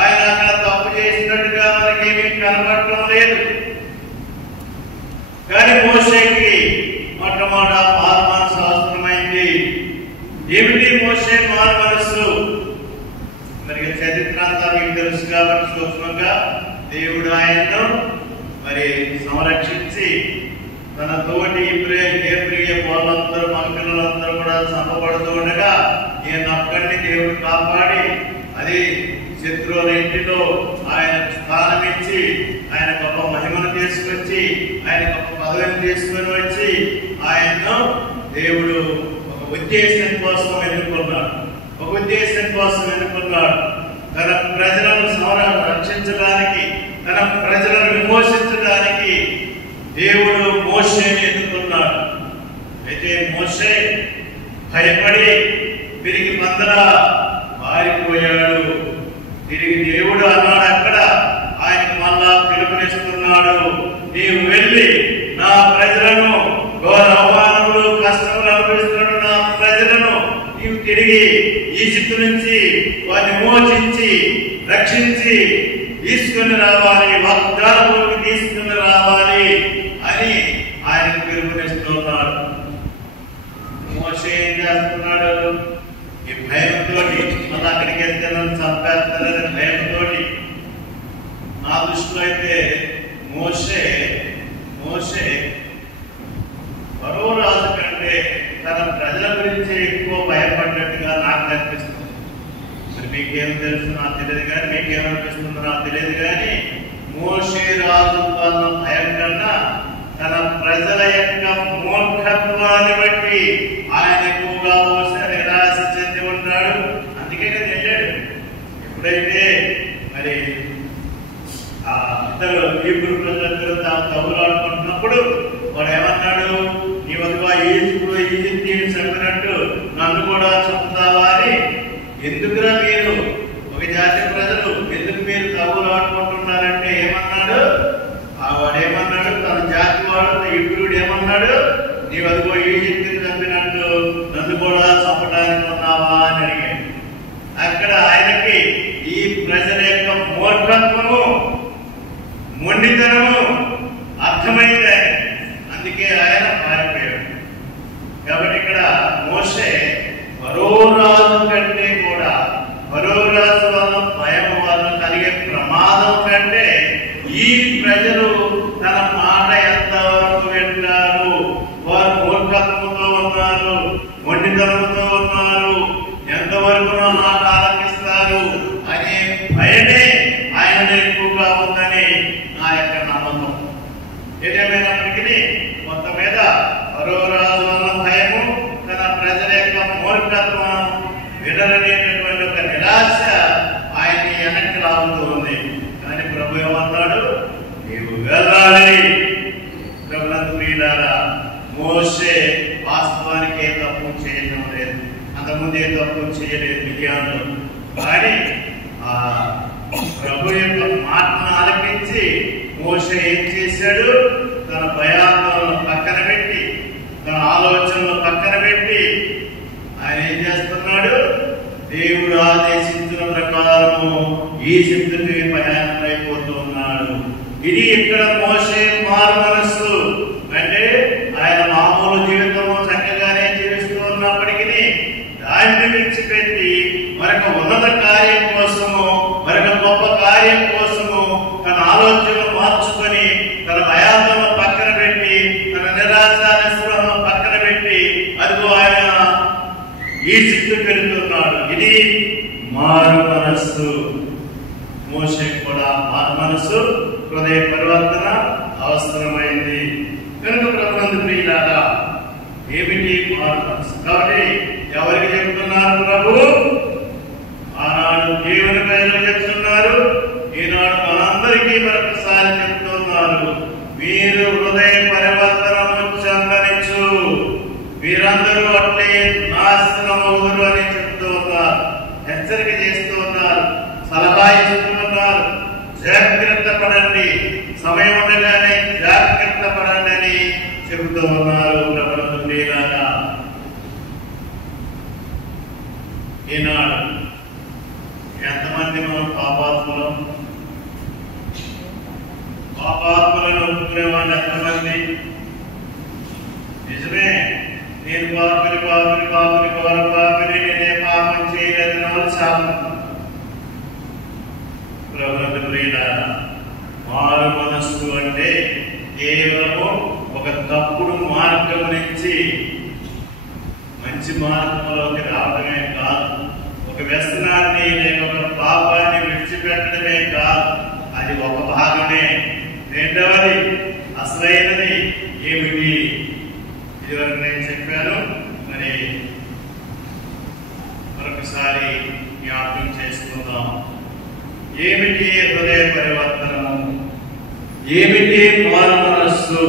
ఆయన అక్కడ తప్పు చేసినట్టుగా మనకేమీ కనపడటం లేదు. కానీ మోషేకి మొట్టమొదట మారు మనసు అవసరమైంది. ఏమిటి మోషే మారు మనస్సు? మరి చరిత్ర అంతా మీకు తెలుసు కాబట్టి సూక్ష్మంగా దేవుడు ఆయన్ను మరి సంరక్షించి తన తోటి హెబ్రీ వాళ్ళందరూ మగపిల్లలందరూ కూడా చంపబడుతూ ఉండగా ఈయన ఒక్కడిని దేవుడు కాపాడి అది శత్రువుల ఇంటిలో ఆయన స్థానం ఇచ్చి ఆయన గొప్ప మహిమను తీసుకొచ్చి ఆయన గొప్ప పదవిని తీసుకొని వచ్చి ఆయన్ను దేవుడు ఒక ఉద్దేశం కోసం ఎన్నుకున్నాడు. ఒక ఉద్దేశం కోసం ఎన్నుకున్నాడు. తన ప్రజలను రక్షించడానికి, తన ప్రజలను విమోచించడానికి దేవుడు మోషేని ఎన్నుకున్నాడు. అయితే మోషే భయపడి తిరిగి మందల పారిపోయాడు. తిరిగి దేవుడు అన్నాడు అక్కడ ఆయనకు మళ్ళా పిలుపునిస్తున్నాడు. నీవు వెళ్ళి నా ప్రజలను, ఘోర అవమానములు కష్టములు అనుభవిస్తున్న నా ప్రజలను నీవు తిరిగి ఈజిప్టు నుంచి వారిని మోచించి రక్షించి తీసుకుని రావాలి, వాగ్దానంలోకి తీసుకుని రావాలి అని ఆయనకు పిలుపునిస్తున్నాడు. మోషే ఏం చేస్తున్నాడు? ఈ భయంతో మళ్ళీ అక్కడికి వెళ్తే నన్ను చంపేస్తారని భయంతో. నా దృష్టిలో అయితే మోషే ఫరో రాజు కంటే తన ప్రజల గురించి ఎక్కువ భయపడ్డట్టుగా నాకు అనిపిస్తుంది. మరి మీకేం తెలుసు నాకు తెలియదు కానీ, మీకేమనిపిస్తుందో నాకు తెలియదు కానీ, మోషే రాజు వల్ల భయం కన్నా తన ప్రజల యొక్క మూర్ఖత్వాన్ని బట్టి ఆయన ఎక్కువగా నిరాశ చెంది ఉంటాడు. అందుకే కదా వెళ్ళాడు. ఎప్పుడైతే మరి ఆ ఇద్దరు హీబ్రూ ప్రజలు తాము కబులాడుకుంటున్నప్పుడు వాడు ఏమన్నాడు? నీ వద్దుగా ఈజిప్టీని చంపినట్టు నన్ను కూడా చంపుతావా అని. ఎందుకురా మీరు ఒక జాతి ప్రజలు, ఎందుకు మీరు కబులాడుకుంటున్నారంటే ఏమన్నాడు? వాడేమన్నాడు? తన జాతి వాడు హీబ్రూడు ఏమన్నాడు? నీ వద్దుగో ఈజిప్టీని చంపినట్టు నన్ను కూడా చంపడానికి ఉన్నావా అని అడిగాడు. అక్కడ ఆయనకి ఈ ప్రజల యొక్క మూర్ఖత్వము, మొండితనము అర్థమైంది. అందుకే ఆయన పారిపోయాడు. కాబట్టి ఇక్కడ మోషే ఫరో రాజు కంటే కూడా, ఫరో రాజు వల్ల భయం వల్ల కలిగే ప్రమాదం కంటే ఈ ప్రజలు తన మాట ఎంతవరకు వింటారు, వారు మూర్ఖత్వంతో ఉన్నారు, మొండితనంతో ఉన్నారు, ఎంతవరకు నా మాట ఆలకిస్తారు అనే భయమే ఆయన ఎక్కువగా ఉందని నా యొక్క నమ్మకం. ఏదేమైనప్పటికీ మొత్తం మీద ఫరో రాజు వల్ల భయము, తన ప్రజల యొక్క మూర్ఖత్వం, విడలనేటటువంటి ఒక నిరాశ ఆయన్ని వెనక్కి లాగుతూ ఉంది. కానీ ప్రభు ఏమన్నాడు? నీవు వెళ్ళాలి. ప్రభునందు ప్రియులారా, మోషే వాస్తవానికి ఏ తప్పు చేయడం లేదు, అంతకుముందు ఏ తప్పు చేయలేదు మిడియానులో. కానీ ఆ ప్రభు యొక్క మాటను ఆలకించి మోషే ఏం చేశాడు? తన భయాందోళనను పక్కన పెట్టి, తన ఆలోచనలు పక్కన పెట్టి ఆయన ఏం చేస్తున్నాడు? దేవుడు ఆదేశించిన ప్రకారము ఈజిప్టుకి ప్రయాణం అయిపోతూ ఉన్నాడు. ఇది ఇక్కడ మోషే మారు మనస్సు. అంటే ఆయన మామూలు జీవితము చక్కగానే జీవిస్తూ ఉన్నప్పటికీ దాన్ని విడిచిపెట్టి మరొక ఉన్నత కార్యం కోసము, మరొక గొప్ప కార్యం కోసము తన ఆలోచనలు మార్చుకొని, తన భయాందోళన పక్కన పెట్టి, తన నిరాశ నిస్పృహను పక్కన పెట్టి అదిగో ఆయన ఈజిప్టు పెడుతున్నాడు. ఇది మారు మనస్సు. మోషే కూడా మారు మనస్సు, హృదయ పరివర్తన అవసరమైంది. కనుక ప్రభునందు ప్రియులారా, ఏమిటి మారు మనస్సు? కాబట్టి ఎవరికి చెప్తున్నారు ప్రభు? ఆనాడు దేవుని ప్రజలు చెప్తున్నారు, ఈనాడు మనందరికీ మరొకసారి చెప్తున్నారు. మీరు హృదయ పరివర్తనము చెందనిచ్చు, మీరందరూ అట్లే నాశనమవుదురు అని చెప్తూ ఉన్నారు, హెచ్చరిక చేస్తూ ఉన్నారు, సలహా ఇస్తూ ఉన్నారు. జాగ్రత్త పడండి. పడండి, సమయం ఉండగానే జాగ్రత్త పడండి అని చెబుతూ ఉన్నారు ప్రభుత్వ. ఈనాడు ఎంతమంది మనం పాపాత్ములను ఒప్పుకునే వాళ్ళు ఎంతమంది? నిజమే, నేను పాపిని నేనే పాపం చేయలేదని వాళ్ళు చాలా. ప్రభుత్వ మారు మనస్సు అంటే కేవలము ఒక తప్పుడు మార్గం నుంచి మంచి మార్గంలోకి రావడమే కాదు, ఒక వ్యసనాన్ని లేక ఒక పాపాన్ని విడిచిపెట్టడమే కాదు, అది ఒక భాగమే. రెండవది అసలైనది ఏమిటి? ఇదివరకు నేను చెప్పాను, మరి మరొకసారి జ్ఞాపకం చేసుకుందాం. ఏమిటి హృదయ పరివర్తనము? ఏమిటి మారు మనస్సు?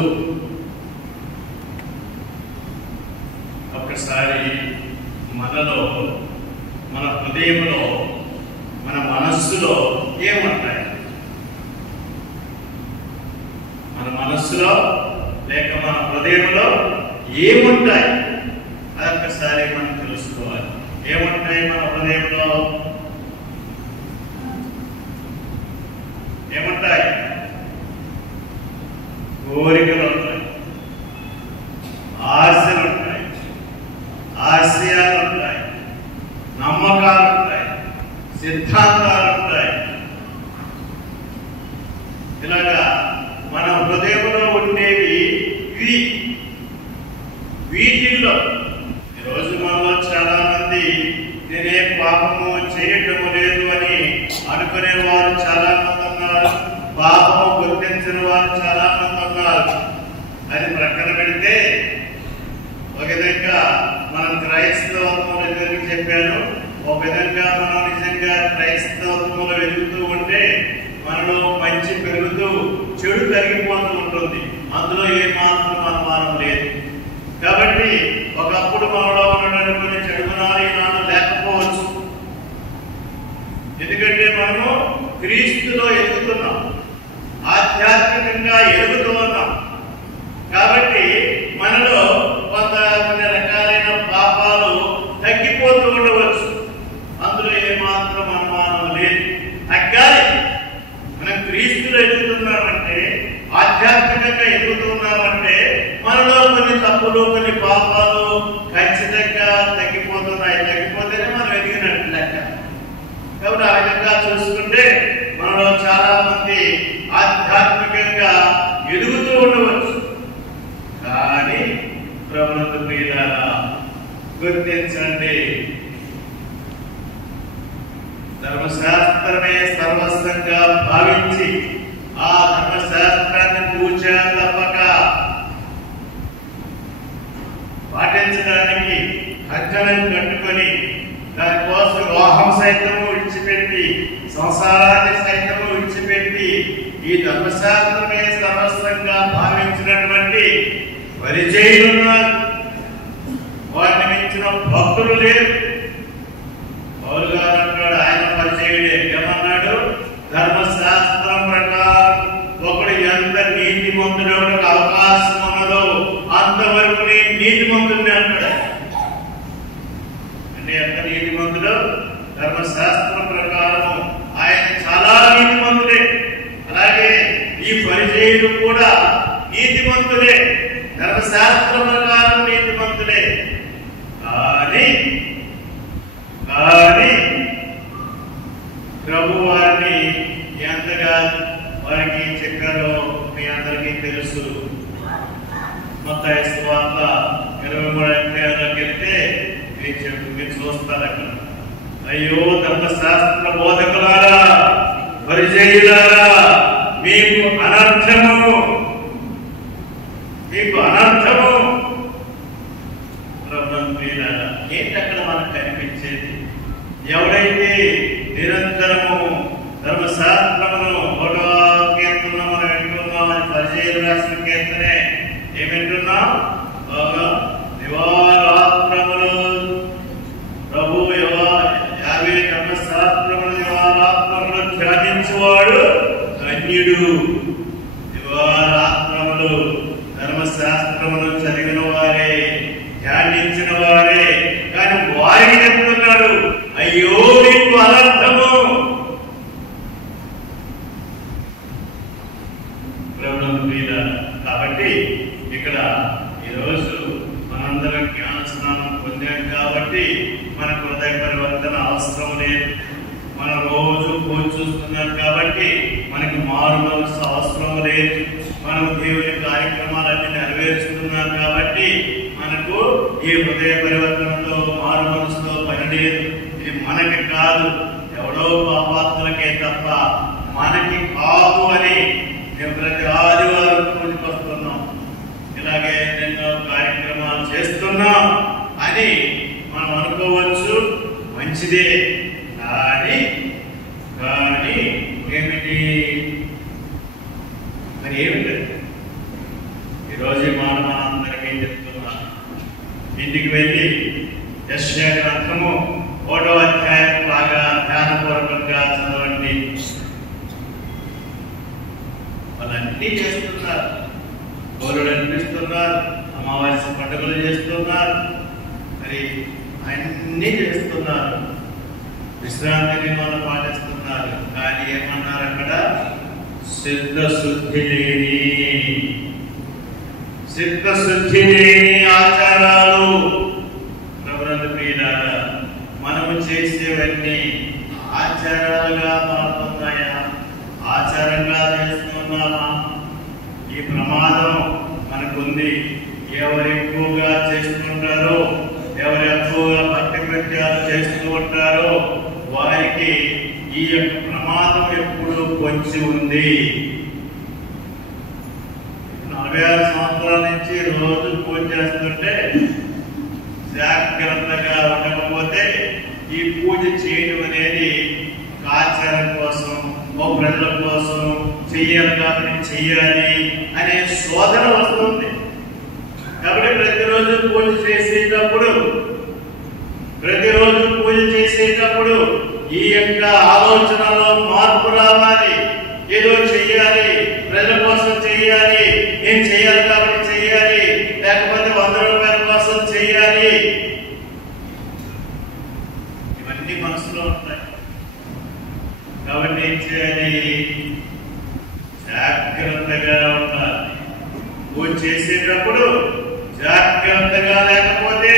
ఒకసారి మనలో, మన హృదయంలో, మన మనస్సులో ఏముంటాయి? మన మనస్సులో లేక మన హృదయంలో ఏముంటాయి? అదొకసారి మనం తెలుసుకోవాలి. ఏముంటాయి మన హృదయంలో? ఏముంటాయి? కోరికలు ఉంటాయి, ఆశలు ఉంటాయి, ఆశయాలు ఉంటాయి, నమ్మకాలు ఉంటాయి, సిద్ధాంతాలు ఉంటాయి. ఇలాగా మన హృదయంలో ఉండేవి వీటిల్లో ఈరోజు మనలో చాలా మంది నేనే పాపము చేయటము లేదు అని అనుకునే వారు చాలా మంది ఉన్నారు. పాపము గుర్తించిన వారు చాలా మంది ఉన్నారు. అది ప్రక్కన పెడితే, ఒక విధంగా మనం క్రైస్తవత్వంలో ఎదురు చెప్పాను, ఒక విధంగా మనం నిజంగా క్రైస్తవత్వంలో వెతుకుతూ ఉంటే మనలో మంచి పెరుగుతూ చెడు తరిగిపోతూ ఉంటుంది. అందులో ఏమాత్రం అనుమానం లేదు. కాబట్టి ఒకప్పుడు మనలో ఉన్నటువంటి చెడు గుణాలు ఈనాడు లేకపోవచ్చు. ఎందుకంటే మనము క్రీస్తులో ఎదుగుతున్నాం, ఆధ్యాత్మికంగా ఎదుగుతూ ఉన్నాం. కాబట్టి మనలో కొన్ని రకాలైన పాపాలు తగ్గిపోతూ ఉండవచ్చు. అందులో ఏమాత్రం అనుమానం లేదు. తగ్గాలి. మనం క్రీస్తులో ఎదుగుతున్నామంటే, ఆధ్యాత్మికంగా ఎదుగుతున్నామంటే మనలో కొన్ని తప్పులు, కొన్ని పాపాలు ఖచ్చితంగా తగ్గిపోతున్నాయి. తగ్గిపోతేనే మనం ఎదిగినట్టు లెక్క. కాబట్టి ఆ విధంగా చూసుకుంటే మనలో చాలా మంది ఆధ్యాత్మికంగా ఎదుగుతూ ఉండవచ్చు. కానీ ప్రభుత్వ ప్రియులారా, గుర్తించండి, ధర్మశాస్త్రమే సర్వస్వంగా భావించి ఆ ధర్మశాస్త్రాన్ని పూజా తప్పక పాటించడానికి కంకణం కట్టుకొని దానికోసం వివాహం సైతము విడిచిపెట్టి, సంసారాన్ని సైతము విడిచిపెట్టి ఈ ధర్మశాస్త్రమే సర్వస్వంగా భావించినటువంటి పరిచయులున్నారు. వారిని మించిన భక్తులు లేరు. పౌలు గారు అంటాడు, ఆయన పరిచయుడే. ఏమన్నాడు? ధర్మశాస్త్రం ప్రకారం ఒకడు ఎంత నీతిమంతుడవడానికి అవకాశం ఉన్నదో అంతవరకు నేను నీతిమంతుడిని అంటాడు. అంటే ఎంత నీతిమంతుడు? ధర్మశాస్త్రం ప్రకారం ఆయన చాలా నీతిమంతుడే. అలాగే ఈ పరిచయులు కూడా నీతిమంతులే, ధర్మశాస్త్రం ప్రకారం నీతిమంతులే. కానీ ప్రభు వారిని ఎంతగా వారికి చెప్పారో మీ అందరికీ తెలుసు. మత్తయి సువార్త 23వ అధ్యాయంలోకి వెళ్తే మీరు చూస్తారు అక్కడ, అయ్యో ధర్మశాస్త్ర బోధకులారా, పరిచయులారా, మీకు అనర్థము, మీకు అనర్థము. ఏంటి అక్కడ మనకు కనిపించేది? ఎవడైతే నిరంతరము ధర్మశాస్త్రమును 1వ కీర్తన మనం వింటున్నాం, అని పరిచయులు రాసిన కీర్తనే ఏం వింటున్నాం? దివారాత్రములు ప్రభు యావే ధర్మశాస్త్రములు దివారాత్రములు ధ్యానించువాడు ధన్యుడు. దివారాత్రములు ధర్మశాస్త్రములు చదివిన వారే, ధ్యానించిన వారే. కానీ వారికి చెప్తున్నాడు, అయ్యో మీకు అనర్థము. కాబట్టి ఇక్కడ ఈరోజు మనందరం జ్ఞాన స్నానం పొందాం కాబట్టి మనకు హృదయ పరివర్తన అవసరం లేదు. మనం రోజు పూజ చూస్తున్నాం కాబట్టి మనకి మారు మనసు అవసరం లేదు. మనం దేవుని కార్యక్రమాలన్నీ నెరవేరుస్తున్నాం కాబట్టి మనకు ఈ హృదయ పరివర్తనతో మారు మనసుతో పని లేదు. ఇది మనకి కాదు, ఎవడో పాపాత్ములకే తప్ప మనకి కాదు అని మేము ప్రతి ఆదివారం పూజకు వస్తున్నాం, ఇలాగే ఎన్నెన్నో కార్యక్రమాలు చేస్తున్నాం అని మనం అనుకోవచ్చు. మంచిదే. కానీ ఏమిటి మరి ఏమిటి ఈరోజు మాట మనందరికీ చెప్తున్నా. ఇంటికి వెళ్ళి యెషయా గ్రంథము 1వ అధ్యాయం బాగా ధ్యానపూర్వకంగా చదవండి. వాళ్ళన్నీ చేస్తున్నారు, గోరుడు అనిపిస్తున్నారు, అమావాస్య పండుగలు చేస్తున్నారు, మరి అన్నీ చేస్తున్నారు, విశ్రాంతి నియమాలు పాటిస్తున్నారు. కానీ ఏమన్నారు అక్కడ? చిత్తశుద్ధి లేని ఆచారాలు. ప్రభునందు ప్రియులారా, మనము చేసేవన్నీ ఆచారాలుగా మారుతున్నాయా? ఆచారంగా చేస్తున్నామా? ఈ ప్రమాదం మనకుంది. ఎవరు ఎక్కువగా చేస్తుంటారో, ఎవరు ఎక్కువగా భక్తి కృత్యాలు చేస్తూ ఉంటారో వారికి ఈ యొక్క ప్రమాదం ఎప్పుడు పొంచి ఉంది. 46 సంవత్సరాల నుంచి రోజు పూజ చేస్తుంటే జాగ్రత్తగా ఉండకపోతే ఈ పూజ చేయడం అనేది ఆచారం కోసం, ఓ ప్రజల కోసం చెయ్యాలి కాబట్టి చెయ్యాలి అనే శోధన వస్తుంది. కాబట్టి ప్రతిరోజు పూజ చేసేటప్పుడు ఈ యొక్క ఆలోచనలో మార్పు రావాలి. ఏదో చెయ్యాలి, ప్రజల కోసం చెయ్యాలి, నేను చెయ్యాలి కాబట్టి చెయ్యాలి, లేకపోతే 100 రూపాయల కోసం చెయ్యాలి, ఇవన్నీ మనసులో ఉంటాయి. కాబట్టి ఏం చేయాలి? జాగ్రత్తగా ఉండాలి. పూజ చేసేటప్పుడు జాగ్రత్తగా లేకపోతే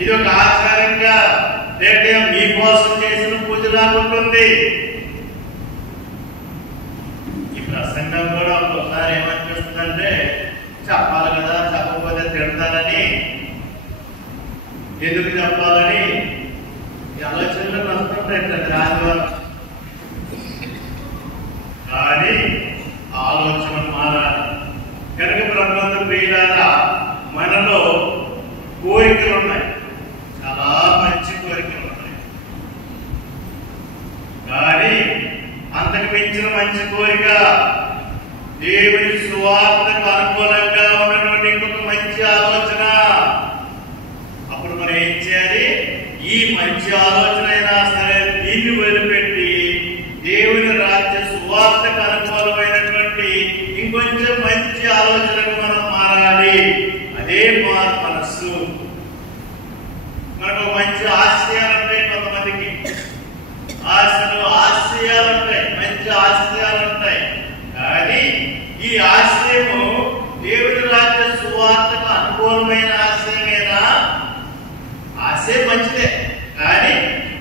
ఇది ఒక ఆచారంగా లేకపోతే మీకోసం చేసిన పూజలా ఉంటుంది. ఈ ప్రసంగం కూడా ఒక్కొక్కసారి ఏమనిపిస్తుందంటే చెప్పాలి కదా, చెప్పకపోతే తిడతానని, ఎందుకు చెప్పాలని ఈ ఆలోచనలు వస్తుంటాయి ప్రతి ఆదివారం. కానీ ఆలోచన మారాలి. కనుక ప్రభుత్వ ప్రియులారా, మనలో కోరికలు ఉన్నాయి, చాలా మంచి కోరికలు ఉన్నాయి. కానీ అంతకు మించిన మంచి కోరిక దేవుని సువార్తకు అనుకూలంగా ఉన్నటువంటి ఇంకొక మంచి ఆలోచన. అప్పుడు మనం ఏం చేయాలి? ఈ మంచి ఆలోచన అయినా సరే దీన్ని వదిలిపెట్టి దేవుని రాజ్య సువార్తకు అనుకూలమైనటువంటి ఇంకొంచెం మంచి ఆలోచనకు మనం మారాలి. అదే మనస్సు. మనకు మంచి ఆశయాలు ఉంటాయి, కొంతమందికి ఆశయాలు ఉంటాయి, మంచి ఆశయాలు ఉంటాయి. కానీ ఈ ఆశయము దేవుని రాజ్య సువార్తకు అనుకూలమైన ఆశయమేనా? ఆశే మంచిదే, కానీ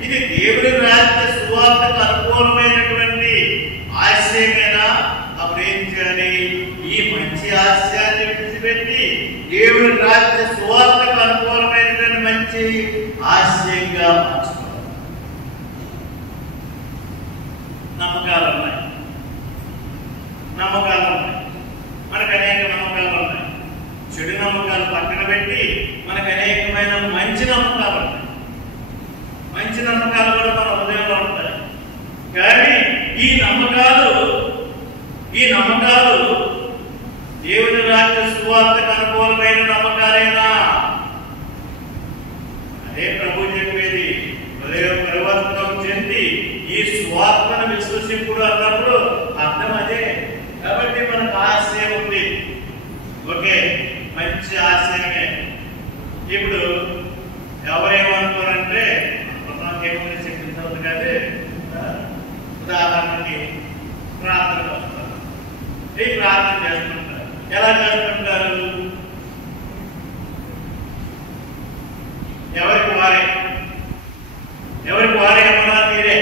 ఇది దేవుని రాజ్య సువార్తకు అనుకూలమైనటువంటి ఆశయమేనా? అప్పుడు ఏం చేయాలి? ఈ మంచి ఆశయాన్ని విడిచిపెట్టి దేవుని రాజ్య సువార్తకు అనుకూలమైనటువంటి మంచి ఆశయంగా మార్చుకోవాలి. నమ్మకాలు ఉన్నాయి, మనకు అనేక నమ్మకాలు ఉన్నాయి. చెడు నమ్మకాలు పక్కన పెట్టి మనకు అనేకమైన మంచి నమ్మకాలు ఉన్నాయి. మంచి నమ్మకాలు కూడా మన హృదయంలో ఉంటాయి. కానీ ఈ నమ్మకాలు దేవుని రాజ్య సువార్తకు అనుకూలమైన నమ్మకాలేనా? అదే ప్రభు చెప్పేది. హృదయ పరివర్తనం చెంది ఈ సువార్తను విశ్వసింపుడు అన్నప్పుడు ఆ స్థానానికి ప్రార్థనకు వస్తారు. ఈ ప్రార్థన చేస్తుంటారు. ఎలా చేస్తుంటారు? ఎవరికి వారే అమ్మా తీరే,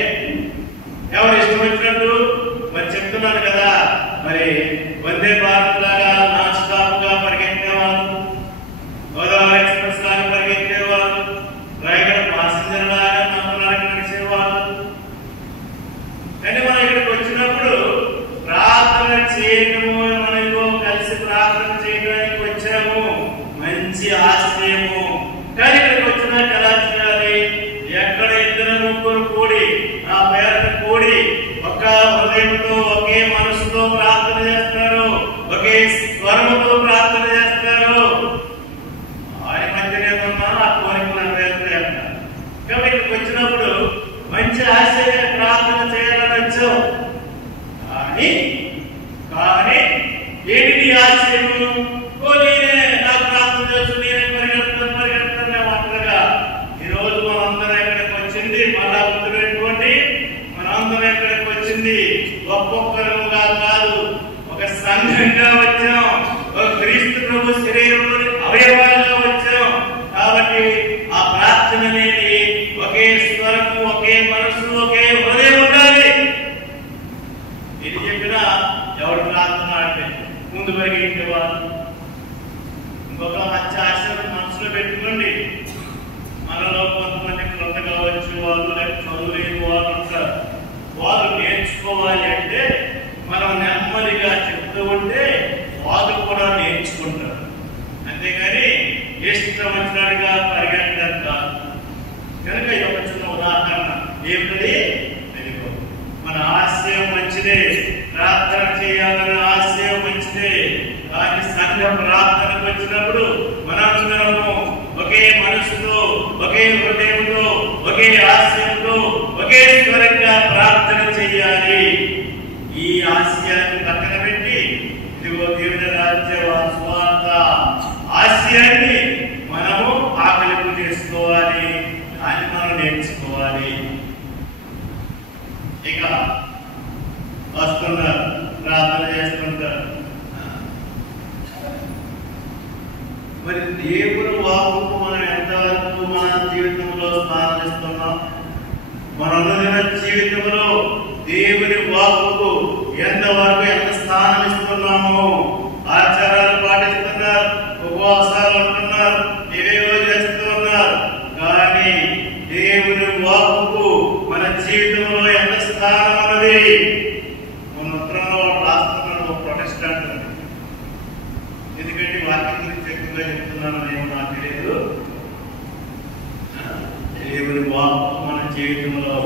ఎవరు ఇష్టం వచ్చినట్టు మరి చెప్తున్నాను కదా. మరి వందే భారత్ లాగా నాన్ స్టాప్ గా పరిగెత్తేవాళ్ళు, గోదావరి ఎక్స్ప్రెస్ లాగా పరిగెత్తేవాళ్ళు, రైగడ పాసింజర్ లాగా నమ్మలాగా నడిచేవాళ్ళు. కానీ మనం ఇక్కడికి వచ్చినప్పుడు ప్రార్థన చేయడము, మనతో కలిసి ప్రార్థన చేయడానికి వచ్చాము, మంచి ఆశ్రయము. కానీ ఇక్కడికి వచ్చినాక ఎలా చేయాలి? ఎక్కడ ఇద్దరు ముగ్గురు కూడి ఆ పేరును కూడి ఒక హృదయంతో ఒకే మనసుతో ప్రార్థన చేస్తారు, ఒకే స్వరముతో ప్రార్థన చేస్తారు. వారి మధ్యనే ఉన్నా ఆ కోరికలు నెరవేరుతాయంట. కాబట్టి ఇక్కడికి వచ్చినప్పుడు మంచి ఆశయ ప్రార్థన చేయాలని వచ్చావు. కానీ ఏంటి ఆశయము? నేనే నా ప్రార్థన చేస్తూ నేనే పరిగెడతాను మాటలుగా. ఈ రోజు మనందరం ఎక్కడికి వచ్చింది, మళ్ళా గుర్తుపెట్టుకోండి, మనందరం ఎక్కడికి వచ్చింది ఒక్కొక్కరుగా కాదు, ఒక సంఘంగా వచ్చాం, ఒక క్రీస్తు ప్రభు శరీరంలోని అవయవాలుగా వచ్చాం. కాబట్టి ఆ ప్రార్థన అనేది ఒకే స్వరము, ఒకే మనసు, ఒకే హృదయం ఉండాలి. ఇది చెప్పినా ఎవరు ప్రార్థన అంటే ముందు పరిగెట్టేవాళ్ళు. ఇంకొక మంచి ఆశను మనసులో పెట్టుకోండి. మనలో కొంతమంది క్రొత్తగా వచ్చే వాళ్ళు, చదువులేని వాళ్ళు ఉంటారు. వాళ్ళు నేర్చుకోవాలి అంటే మనం నెమ్మదిగా చెప్తూ ఉంటే వాళ్ళు కూడా నేర్చుకుంటారు. అంతేగాని ఇష్టం వచ్చినట్టుగా పరిగెట్టడం కాదు. కనుక ఇది ఒక చిన్న ఉదాహరణ. ఏమిటది? మన ఆశయం మంచిదే, ప్రార్థన చేయాలనే ఆశయం మంచిదే. కానీ సంఘ ప్రార్థనకు వచ్చినప్పుడు మనందరము ఒకే మనసుతో, ఒకే హృదయంతో, ఒకే ఆశయంతో, ఒకే స్వరంగా ప్రార్థన చేయాలి. ఈ ఆశయాన్ని పక్కన పెట్టి ఇదిగో దేవుని రాజ్య స్వార్థ ఆశయాన్ని మనము ఆకలింపు చేసుకోవాలి, దాన్ని మనం నేర్చుకోవాలి. ఇక వస్తున్నారు, ప్రార్థన చేస్తుంటారు. మరి దేవుని వాక్కుకు మనం ఎంతవరకు మన జీవితంలో స్థానం ఇస్తున్నాం? మన జీవితంలో దేవుని వాక్కుకు ఎంతవరకు ఎంత స్థానం ఇస్తున్నాము? ఆచారాలు పాటిస్తున్నారు, ఉపవాసాలు ఉంటున్నారు, ఏవేవో చేస్తూ ఉన్నారు. కానీ దేవుని వాక్కుకు మన జీవితంలో ఎంత స్థానం ఉన్నది? మన ఉత్తరంలో రాస్తున్నాడు ప్రొటెస్టెంట్. ఎందుకంటే వాక్యం గురించి ఎక్కువగా చెప్తున్నాను నేను, నాకు తెలియదు. దేవుని వాక్కు మన జీవితంలో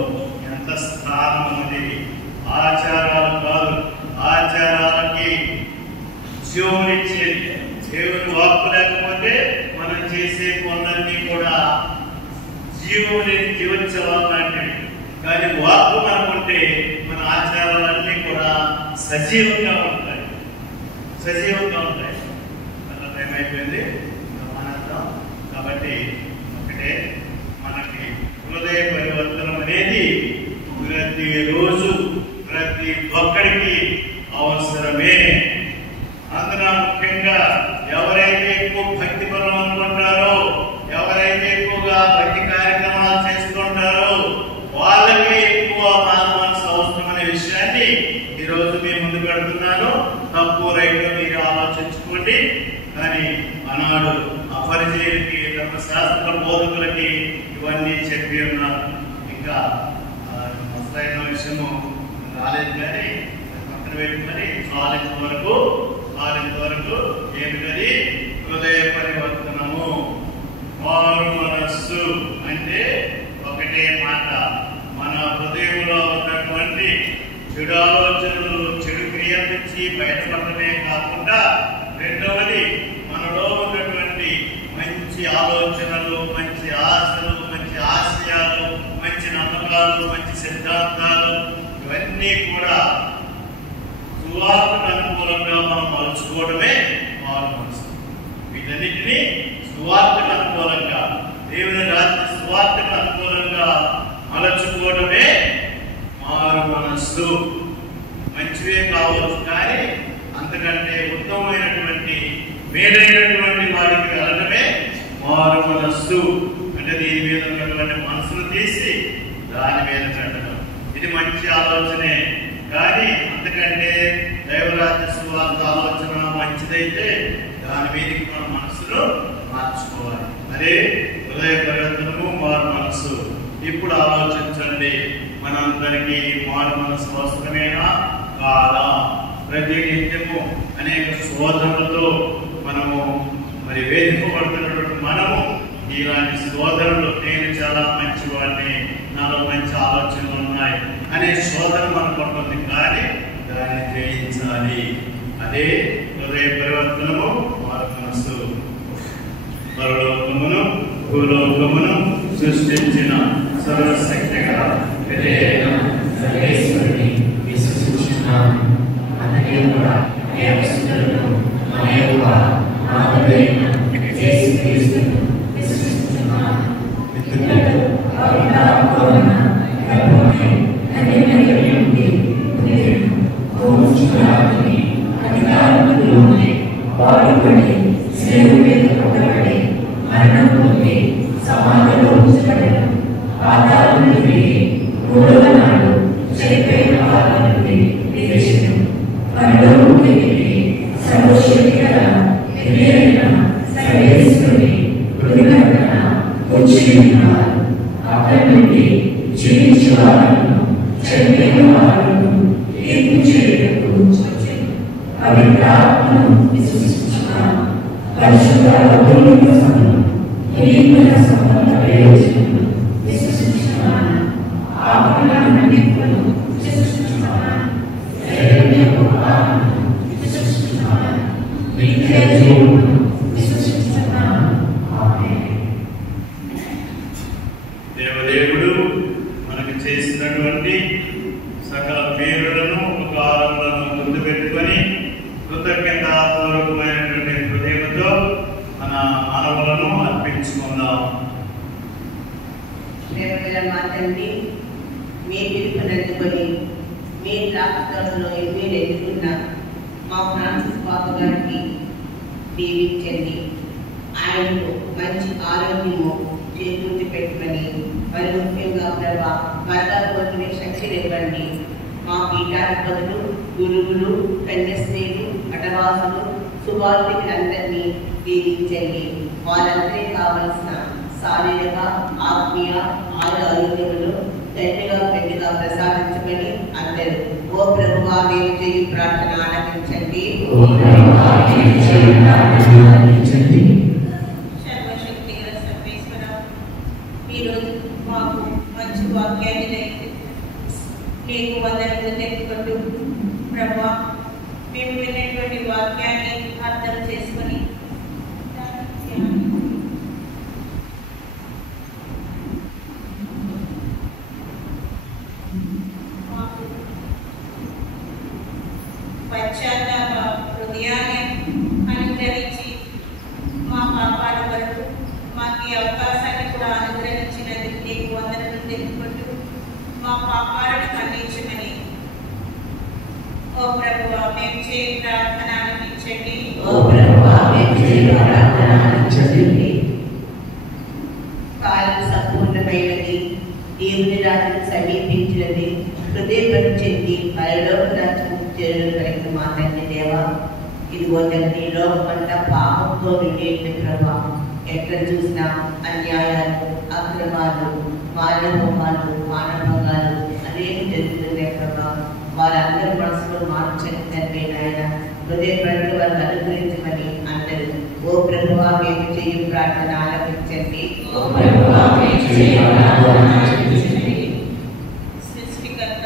ఎంత స్థానం ఉన్నది? ఆచారాలు కాదు, ఆచారాలకి జీవనిచ్చేది దేవుని వాక్కు. లేకపోతే మనం చేసే పనులన్నీ కూడా జీవోత్సవాలు లాంటివి. కానీ వాక్కు మనకుంటే మన ఆచారాలన్నీ కూడా సజీవంగా ఉంటాయి, సజీవంగా ఉంటాయి. అలా టైం అయిపోయింది, మానేద్దాం. కాబట్టి ఒకటే, మనకి హృదయ పరివర్తనం అనేది ప్రతి రోజు ప్రతి ఒక్కడికి అవసరమే. అందున ముఖ్యంగా ఎవరైతే ఎక్కువ భక్తి పనులు అనుకుంటారో, ఎవరైతే ఎక్కువగా భక్తి కార్యక్రమాలు చేస్తుంటారో వాళ్ళకి ఎక్కువ మానవాల్సిన అవసరం అనే విషయాన్ని ఈ రోజు మీ ముందు పెడుతున్నాను. తక్కువ రైతులు మీరు ఆలోచించుకోండి. కానీ ఆనాడు అపరిచయులకి, ధర్మశాస్త్ర బోధకులకి ఇవన్నీ చెప్పి ఉన్నారు. ఇంకా అసలైన విషయము రాలేదు, కానీ పక్కన పెట్టుకొని చాలింతవరకు ఏమిటది? హృదయ పరివర్తనము, మారు మనస్సు. అంటే ఒకటే మాట, మన హృదయంలో ఉన్నటువంటి చెడు ఆలోచనలు, చెడు క్రియల నుంచి బయటపడటమే కాకుండా రెండవది మనలో ఉన్నటువంటి మంచి ఆలోచనలు, మంచి ఆశలు, మంచి ఆశయాలు, మంచి నమ్మకాలు, మంచి సిద్ధాంతాలు, ఇవన్నీ కూడా సువార్తకు అనుకూలంగా మనం మలుచుకోవడమే మారు మనసు. వీటన్నిటినీ సువార్తకు అనుకూలంగా, దేవుని రాజ్య సువార్తకు అనుకూలంగా మలచుకోవడమే మారు మనస్సు. మంచివే కావచ్చు, కానీ అంతకంటే ఉత్తమమైనటువంటి మేలైనటువంటి వాడికి వెళ్ళడమే మారు మనస్సు. అంటే దీని మీద ఉన్నటువంటి మనసును తీసి దాని మీద పెట్టడం, ఇది మంచి ఆలోచనే. కానీ అంతకంటే దైవరాజ్య సువార్త ఆలోచన మంచిదైతే దాని మీదకి మన మనసులో మార్చుకోవాలి. అదే హృదయ పరివర్తనము, మారు మనస్సు. ఇప్పుడు ఆలోచించండి, మనందరికీ మారు మనస్సు అవసరమేనా కాదా? ప్రతి నిత్యము అనేక శోధనలతో మనము మరి వేధింపబడుతున్నటువంటి మనము ఇలాంటి శోధనలు, నేను చాలా మంచివాడిని, నాలో మంచి ఆలోచనలు ఉన్నాయి అనే శోధన మనకు ఉంటుంది. కానీ దాన్ని జయించాలి. అదే హృదయ పరివర్తనము, మారు మనస్సు. పరలోకమును భూలోకమును సృష్టించిన సర్వశక్తి గల సర్వేశ్వరుని విశ్వసించుచున్నాను. అతని యొక్క దేవస్థులను మన యొక్క నామధేయుని యేసుక్రీస్తును విశ్వసించుచున్నాను. ఇతడు పవిత్రాత్మవలన గర్భమై కన్యకయై ఉండి పుట్టెను. భూముచులాని అధికారములోని పాడుపడి శిలువ మీద కొట్టబడి మరణం పొంది సమాధిలో ఉంచబడెను. పాతాళము నుండి మూడవ నాడు చనిపోయిన వారి నుండి లేచెను. పరలోకమునకు వెళ్ళి సర్వశక్తి గల తండ్రియైన సర్వేశ్వరుని కుడిపక్కన కూర్చుని ఉన్నారు. అక్కడి నుండి జీవించు వారును చనిపోయిన వారును తీర్పు చేయుటకు వచ్చెను. పవిత్రాత్మను విశ్వసించుచున్నాను. పరిశుద్ధ బప్తిస్మమును నీతిగల సంబంధ ప్రయోజనమును విశ్వసించుచున్నాను. ఆత్మన్నిటిని విశ్వసించుచున్నాను. శరీరపు ఆత్మను విశ్వసించుచున్నాను. నిత్య జీవమును విశ్వసించుచున్నాను. ఆమేన్. దేవదేవుడు మనకు చేసినటువంటి సకల పేరులను, ఉపకారములను గుర్తుపెట్టుకొని కృతజ్ఞతాపూర్వకమైనటువంటి హృదయంతో మన మానవులను అర్పించుకుందాం. మా తండ్రి, మీ పిలుపునందుకొని మీ రాష్ట్రంలో మీరు ఎదుర్కొన్న మా ఫ్రాన్సిస్ బాబు గారికి దీవించండి. ఆయనకు మంచి ఆరోగ్యము చేకూర్చి పెట్టుకొని, మరి ముఖ్యంగా ప్రభా వర్గాల శక్తినివ్వండి. మా పీఠాధిపతులు, గురువులు, కన్యశ్రీలు, అటవాసులు, సువార్థికులందరినీ దీవించండి. వారందరికీ కావలసిన శారీరక, ఆత్మీయ ఆరోగ్యములు తండ్రిగా పెద్దగా ప్రసాదించమని అందరూ ఓ ప్రభువా మేము చేయి ప్రార్థన ఆలకించండి. సర్వశక్తి గల సర్వేశ్వర, ఈరోజు మాకు మంచి వాక్యాన్ని నీకు వందనములు తెలుపుకుంటూ ప్రభువా, మేము విన్నటువంటి వాక్యాన్ని అర్థం చేసుకొని పశ్చాత్తాప హృదయాన్ని అనుగ్రహించి మా పాపాల వరకు మాకు ఈ అవకాశాన్ని కూడా అనుగ్రహించినందుకు నీకు వందనములు తెలుపుకుంటూ మా పాపాలను మన్నించమని ఓ ప్రభువా మేము చేయి ప్రార్థన ఆలకించండి. కాలం సంపూర్ణమైనది, దేవుని రాజ్యం సమీపించినది. హృదయపరిచింది పరలోక రాజ్యం చేరుకరికి మా తండ్రి దేవా, ఇదిగో తండ్రి లోకమంతా పాపంతో నిండి ప్రభా, ఎక్కడ చూసినా అన్యాయాలు, అక్రమాలు, మానవోహాలు, మానభంగాలు అనేవి జరుగుతున్నాయి ప్రభా. వారందరి మనసులో మార్చండి తండ్రి నాయన. హృదయ ప్రజలు వారిని అనుగ్రహించమని అందరూ ఓ ప్రభువా మేము చేయి ప్రార్థన ఆలకించండి. సృష్టికర్త,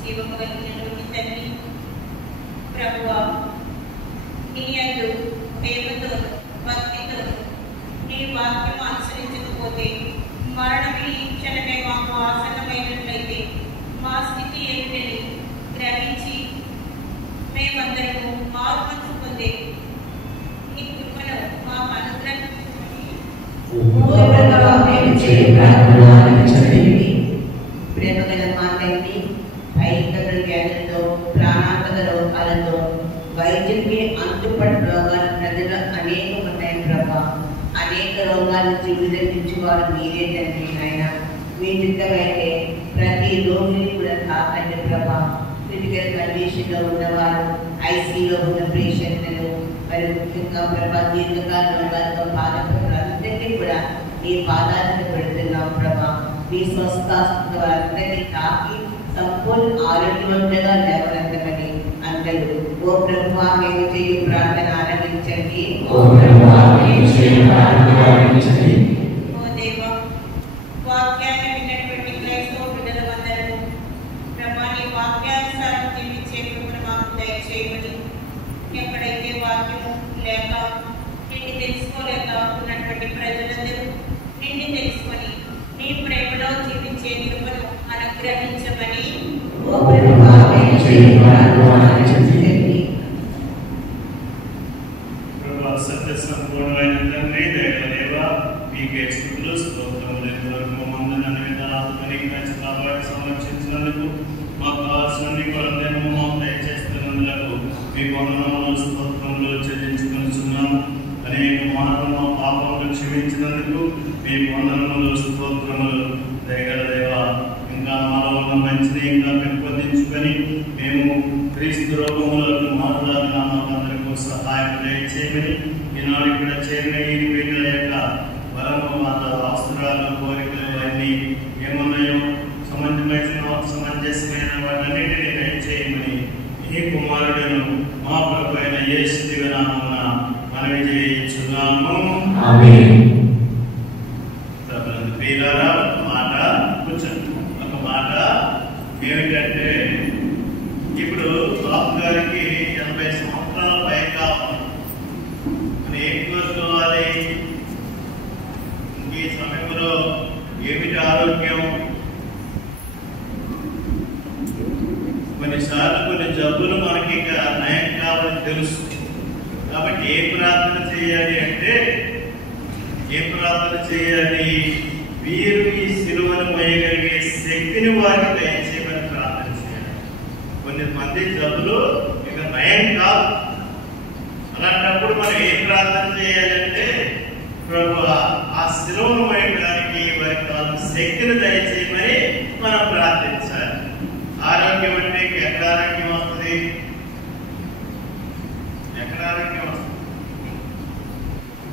జీవము కలిగినటువంటి తండ్రి ప్రభువా, నీ యందు ప్రేమతో భక్తితో నీ వాక్యం అనుసరించకపోతే మరణమే ఈ క్షణమే మాకు ఆసన్నమైనట్లయితే మా స్థితి ఏమిటని గ్రహించి మేమందరము మార్పు పొందే నీ కృపను మాకు అనుగ్రహించమని ప్రేమగల మా తండ్రి, ఐక్యతల జ్ఞానంతో రోగాలతో వైద్యులకి అంతుపడి రోగాలు ప్రజలు అనేక ఉన్నాయి ప్రభా. అనేక రోగాల నుంచి విడుదలించువారు మీరే తండ్రి నాయన. మీ చిత్తమైతే ప్రతి రోగిని కూడా తాకండి ప్రభా. క్రిటికల్ కండిషన్లో ఉన్నవారు, ఐసీలో ఉన్న పేషెంట్లను, మరి ముఖ్యంగా ప్రభా దీర్ఘకాల రోగాలతో బాధపడుతున్న అందరినీ కూడా మీ పాదాలను పెడుతున్నాం ప్రభా. మీ స్వస్థాస్తున్న వారందరినీ తాకి సంపూర్ణ ఆరోగ్యవంతంగా లేవనంతమని అందరూ ఓ ప్రభువా మేము చేయు ప్రార్థన ఆరంభించండి. ఓ దేవా, వాక్యాన్ని విన్నటువంటి క్రైస్తవ బిడ్డలందరూ ప్రభా నీ వాక్యానుసారం జీవించే కృపను మాకు దయచేయమని, ఎక్కడైతే వాక్యము లేక నిన్ను తెలుసుకోలేక ఉన్నటువంటి ప్రజలందరూ నిన్ను తెలుసుకొని నీ ప్రేమలో జీవించే కృపను అనుగ్రహించమని సత్య సంపూర్ణమైన తండ్రి దేవ మీకే స్తుతులు స్తోత్రములు. ఇంతవరకు మమ్మల్ని కాబట్టి సంరక్షించినందుకు మాకు కావాల్సిన కొరతను మాకు దయచేస్తున్నందుకు మీ వందనములు స్తోత్రములు చెల్లించుకొనుచున్నాము. అనేక మార్పులు మా పాపములు క్షమించినందుకు మీ వందనములు స్తోత్రములు. దయగల దేవ ఇంకా మాలో ఉన్న మంచిని ఇంకా పెంపొందించుకొని మేము క్రీస్తు రూపములకు మారులాగా మాకందరికీ సహాయం దయచేయమని, ఈనాడు ఇక్కడ చేరిన ఈ బిడ్డల యొక్క వరము అవసరాలు కోరికలు అన్నీ ఏమున్నాయో సమంజసమైన వాటన్నిటిని దయచేయమని ఈ కుమారుడును మా ప్రభు అయిన యేసు దివ్యనామమున మనవి చేయించున్నాము. ప్రియులారా, ఒక మాట కూర్చోండి. ఒక మాట ఏమిటంటే, ఇప్పుడు బాబు గారికి 80 సంవత్సరాల పై కావాలి. మనం ఏం కోరుకోవాలి? ఈ సమయంలో ఏమిటి ఆరోగ్యం? కొన్నిసార్లు కొన్ని జబ్బులు మనకి ఇంకా నయం కావాలని తెలుసు. కాబట్టి ఏ ప్రార్థన చేయాలి అంటే, వీరు ఈ సిలువను మోయగలిగే శక్తిని వారికి దయచేయమని ప్రార్థన చేయాలి. కొన్ని మంది జబ్బులు ఇక నయం కాదు. అలాంటప్పుడు మనం ఏం ప్రార్థన చేయాలంటే, ప్రభువా ఆ సిలువను మోయడానికి వారికి కావాల్సిన శక్తిని దయచేయమని మనం ప్రార్థించాలి. ఆరోగ్యం అంటే ఎక్కడ ఆరోగ్యం వస్తుంది? ఎక్కడ ఆరోగ్యం వస్తుంది?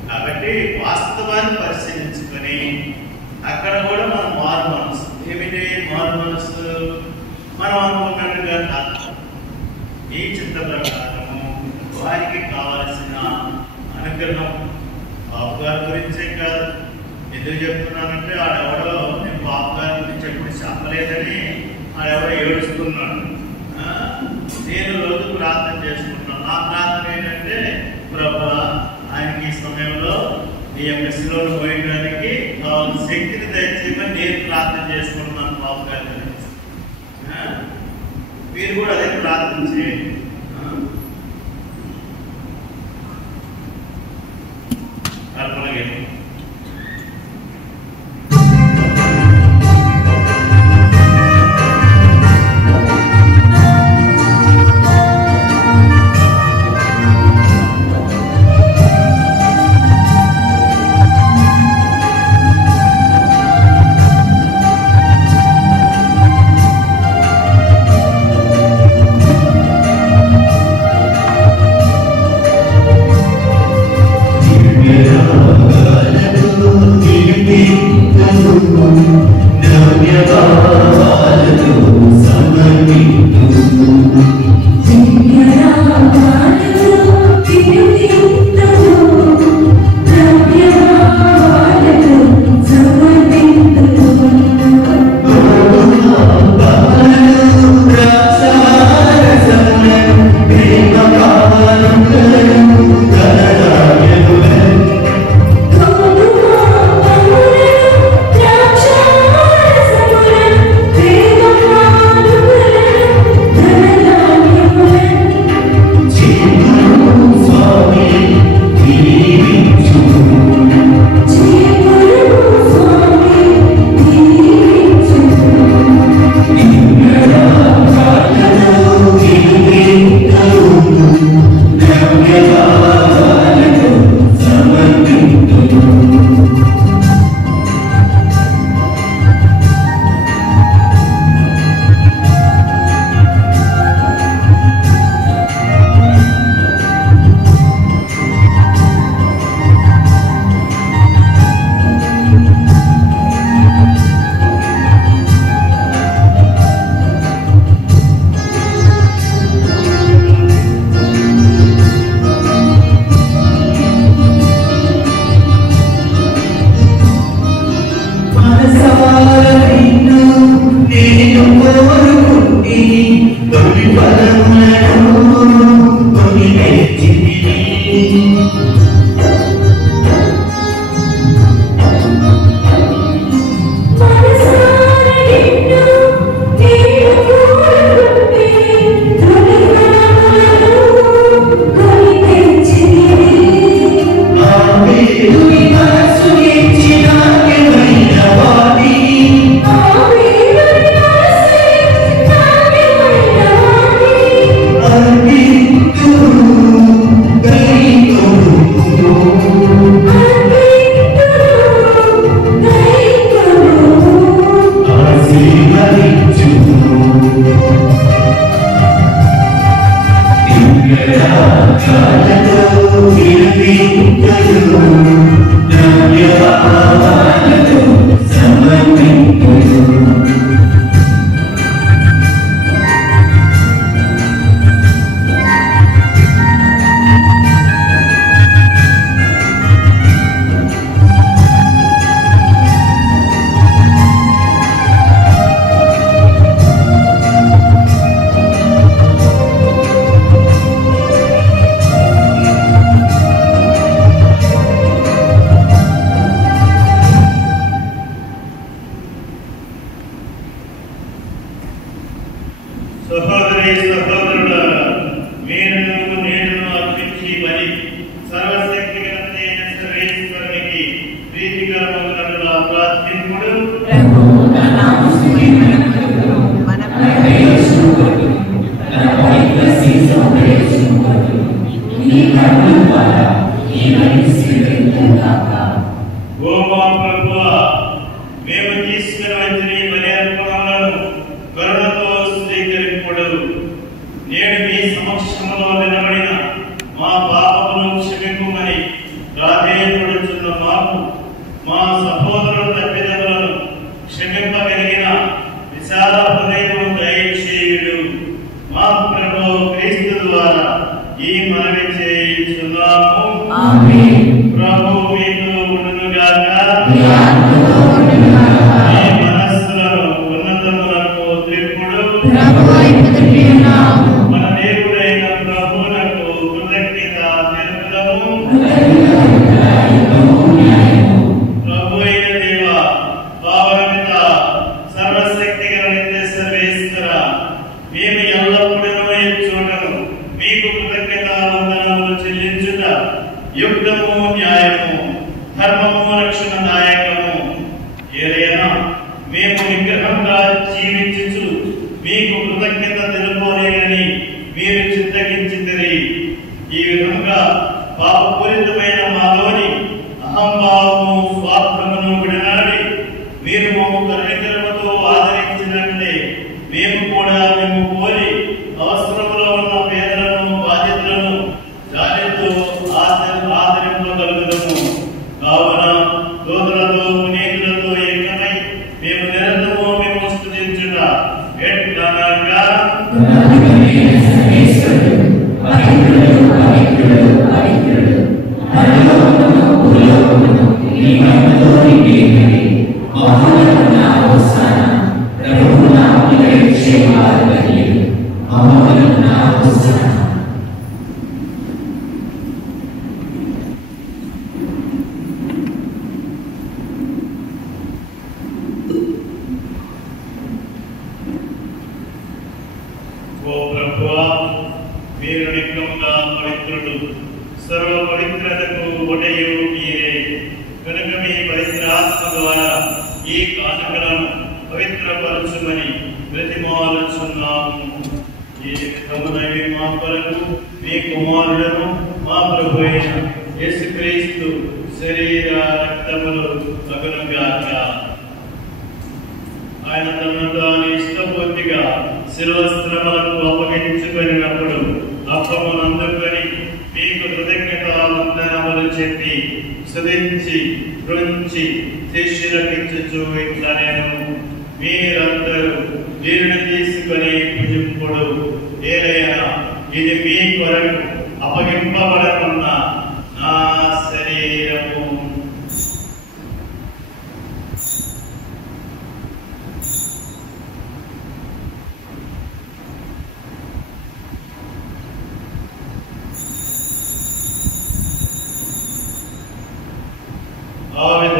కాబట్టి వాస్తవాన్ని పరిశీలించుకొని అక్కడ కూడా మనం మారు మనసు. ఏమిటి మారు మనసు? మనం అనుకున్నట్టుగా కాదు, ఈ చిత్త ప్రకారము వారికి కావలసిన అనుగ్రహం. బాబు గారి గురించే కాదు. ఎందుకు చెప్తున్నానంటే, ఆడెవడో నేను బాబు గారి గురించి ఎప్పుడు చెప్పలేదని ఆడెవడో ఏడుస్తున్నాడు. నేను రోజు ప్రార్థన చేసుకుంటున్నాను. నా ప్రార్థన ఏంటంటే, ప్రభువా ఆయనకి ఈ సమయంలో ఈ యొక్క శిలువను మోయడానికి శక్తిని దయచేయమని నేను ప్రార్థన చేసుకుంటున్నాను బాబు గారి గురించి. మీరు కూడా అదే ప్రార్థన చేయండి. కల్పనగా Amen.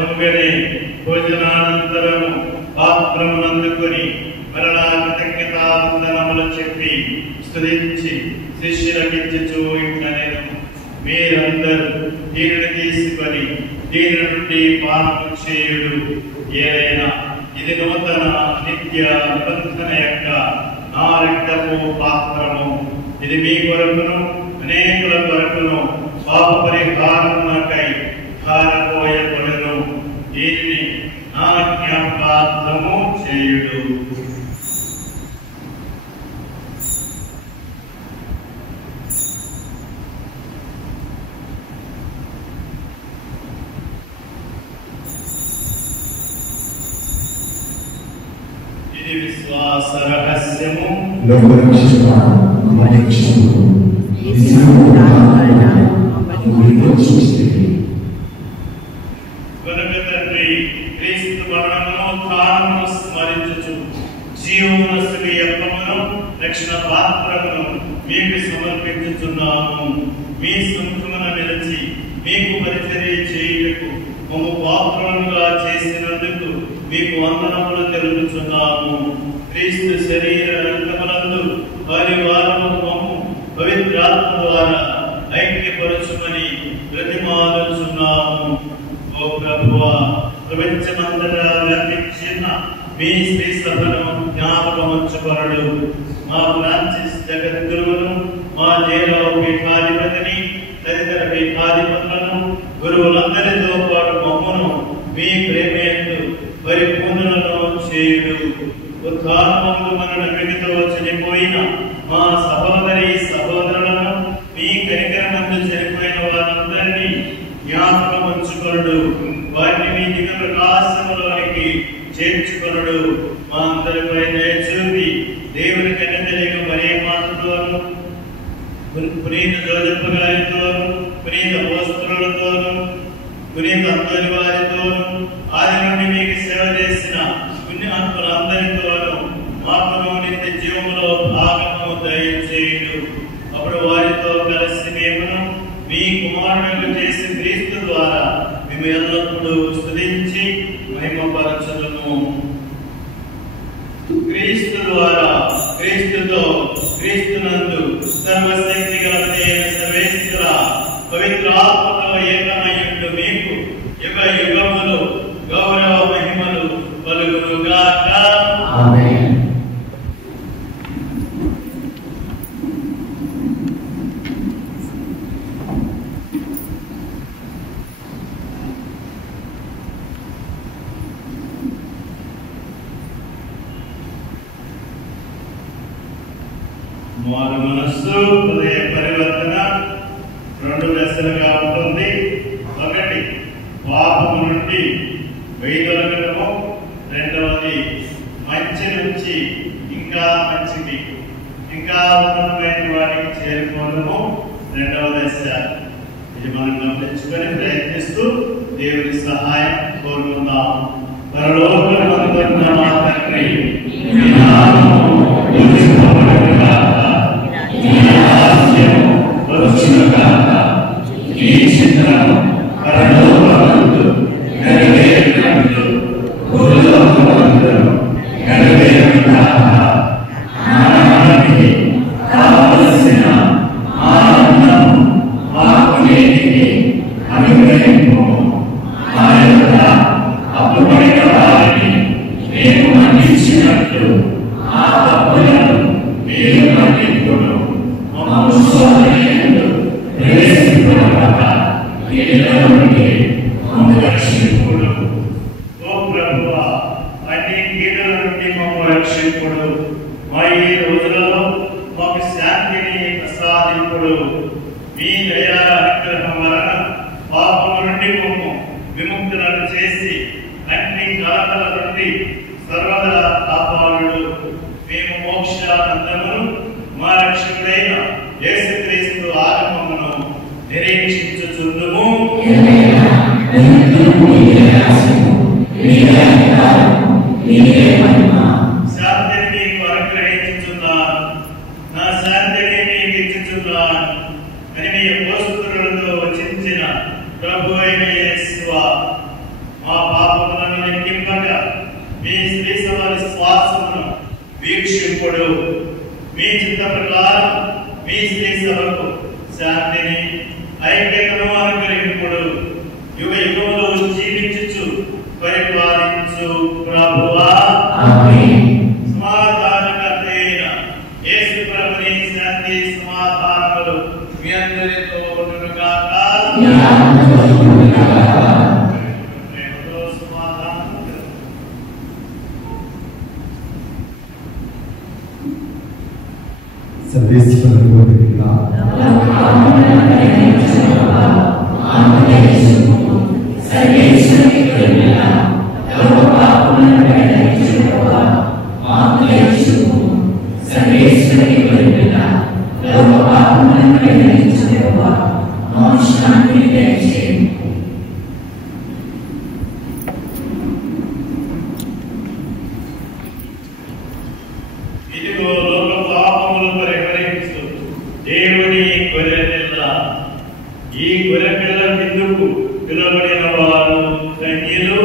పండుగనే భోజనానంతరము పాత్రమునందుకొని మరలా కృతజ్ఞతావందనములు చెప్పి స్తుతించి శిష్యులకిచ్చుచూ ఇట్లనెను, మీరందరూ దీనిని తీసుకొని దీని నుండి పానము చేయుడు. ఏదైనా ఇది నూతన నిత్య నిబంధన యొక్క నా రక్తపు పాత్రము. ఇది మీ కొరకును అనేకుల కొరకును పాప పరిహారమునకై ధారపోయబడును. దీనిని నా జ్ఞాపకార్థము చేయుడు. ఇది విశ్వాస రహస్యము. కనుక తండ్రి, క్రీస్తు మరణమును ఉత్థానమును స్మరించుచు జీవమునొసగి అప్పమును రక్షణ పాత్రమును మీకు సమర్పించుచున్నాము. మీ సముఖమున నిలిచి మీకు పరిచర్య చేయుటకు మమ్ము పాత్రలుగా చేసినందుకు మీకు వందనములు తెలుపుచున్నాము. క్రీస్తు శరీర రక్తములందు పరివారము మమ్ము పవిత్రాత్మ ద్వారా ఐక్యపరచుమని ప్రతిమాలుచున్నాము. ఓ ప్రభువా, ప్రపంచమంతటా వ్యాపించిన మీ శ్రీ సభను జ్ఞాపకముంచుకొనుడు. మా ఫ్రాన్సిస్ జగద్గురువును, మా జేలో పీఠాధిపతిని, తదితర పీఠాధిపతులను, గురువులందరితో పాటు మమ్మను మీ ప్రేమయందు పరిపూర్ణులను చేయుడు. ఉత్థానమందు మన నమ్మికతో చనిపోయిన మా సహోదరి సహోదరులను, మీ కనికరమందు చనిపోయిన వారందరినీ జ్ఞాపకముంచుకొనుడు. వారిని మీ దివ్య ప్రకాశములోనికి చేర్చుకొనుడు. మా అందరిపై దయ చూపి దేవుని కన్యక మరియ మాతతోను, పునీత జోజప్ప గారితోను, పునీత అపోస్తలులతోను, పునీత అందరి వారితోను, ఆది నుండి మీకు సేవ చేసిన పుణ్యాత్ములందరితోను మాకును నిత్య జీవములో భాగము దయచేయుడు. అప్పుడు వారితో కలిసి మేమును మీ కుమారుడు చేసి క్రీస్తు ద్వారా మేము ఎల్లప్పుడూ స్తుతించి మహిమపరచుదుము. క్రీస్తు ద్వారా, క్రీస్తుతో, క్రీస్తునందు సర్వశక్తి గల సర్వేశ్వర పవిత్ర ఆత్మతో ఏకమయ్యుండు మీకు యుగ యుగములు గౌరవ మహిమలు కలుగునుగాక. ఆమేన్. మారు మనస్సు హృదయ పరివర్తన రెండు దశలుగా ఉంటుంది. ఒకటి, పాపము నుండి వైదొలగటము. రెండవది, మంచి నుంచి ఇంకా మంచికి, ఇంకా ఉన్నతమైన వాటికి చేరుకోవడము రెండవ దశ. ఇది మనం గమనించుకొని ప్రయత్నిస్తూ దేవుని సహాయం కోరుకుందాం. పరలోకమందున్న మా తండ్రి, మీ నామము పూజింపబడుగాక. మీ రాజ్యము వచ్చుగాక. మీ చిత్తము పరలోకమందు నెరవేరినట్లు భూలోకమందును నెరవేరుగాక. నానాటికి కావలసిన ఆనందము మాకు నేటికి అనుగ్రహింపుము. మా యొక్క అప్పుడైన వారిని మేము మన్నించినట్లు ఆ తప్పులను మీరు మన్నింపుడు. మమ్మల్ని శోధనయందు ప్రవేశింపనివ్వక కీడుల నుండి మమ్మల్ని రక్షింపుడు. ఓ ప్రభువా, అన్ని కీడుల నుండి మమ్మల్ని రక్షింపుడు. మా ఈ రోజులలో మాకు శాంతిని ప్రసాదింపుడు. మీ దయా అనుగ్రహం వలన పాపం నుండి మమ్ము విముక్తులను చేసి అన్ని కలతల నుండి సర్వదా కాపాడుడు. మేము మోక్షానందమును మా రక్షకుడైన యేసుక్రీస్తు ఆగమమును నిరీక్షించుచుందుము. శాంతిని మీకు అనుగ్రహించుచున్నాను, నా శాంతిని మీకు ఇచ్చుచున్నాను అని మీ అపోస్తలులతో వచించిన ప్రభు అయిన యేసువా, మా పాపములను లెక్కింపక మీ స్త్రీ సభ విశ్వాసమును వీక్షింపుడు. మీ చిత్త ప్రకారం మీ స్త్రీ సభకు శాంతిని ఐక్యతను అనుగ్రహింపుడు. యుగ యుగములు జీవించుచు పరిపాలించు ప్రభువా. సమాధానకర్తైన యేసు ప్రభుని శాంతి సమాధానములు మీ అందరితో ఉండునుగాక. ప్రేమతో సమాధానం. సర్వేశ్వరుడు ఇదిగో లోక పాపములు పరిహరించు దేవుని గొర్రెపిల్ల. ఈ గొర్రెపిల్ల విందుకు పిలువబడిన వారు ధన్యులు.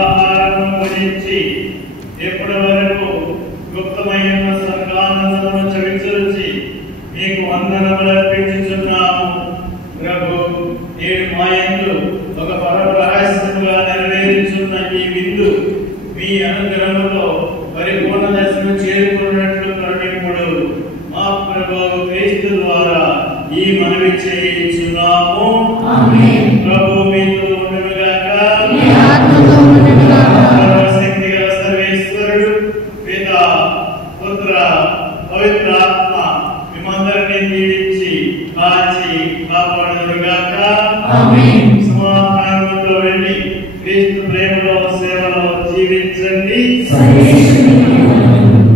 ఆహారము భుజించి ఎప్పటి వరకు గుప్తమైన స్వర్గానందమును చవిచూచి మీకు వందనములు అర్పించుచున్నాము. ప్రభు, నేడు మా యందు ఒక పరమ రహస్యముగా నెరవేరుచున్న ఈ విందు మీ అనుగ్రహంలో పరిపూర్ణ దశను చేరుకున్నట్లు కరుణింపుడు. మా ప్రభు క్రీస్తు ద్వారా ఈ మనవి చేయుచున్నాము. ప్రభు మీతో ఉండునుగాక. సర్వశక్తి గల సర్వేశ్వరుడు పితా, పుత్ర, పవిత్ర ఆత్మ మిమ్మందరినీ దీవించి కాచి కాపాడునుగాక. సమాధానంతో వెళ్ళి క్రీస్తు ప్రేమలో సేవలో జీవించండి.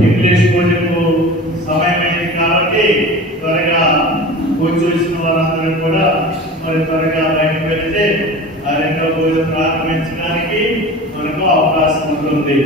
ఇంగ్లీష్ పూజకు సమయమైంది కాబట్టి త్వరగా పూజ చూసిన వారందరూ కూడా మరి త్వరగా బయటకు వెళ్తే ఆ రెండో పూజ ప్రారంభించడానికి మనకు అవకాశం ఉంటుంది.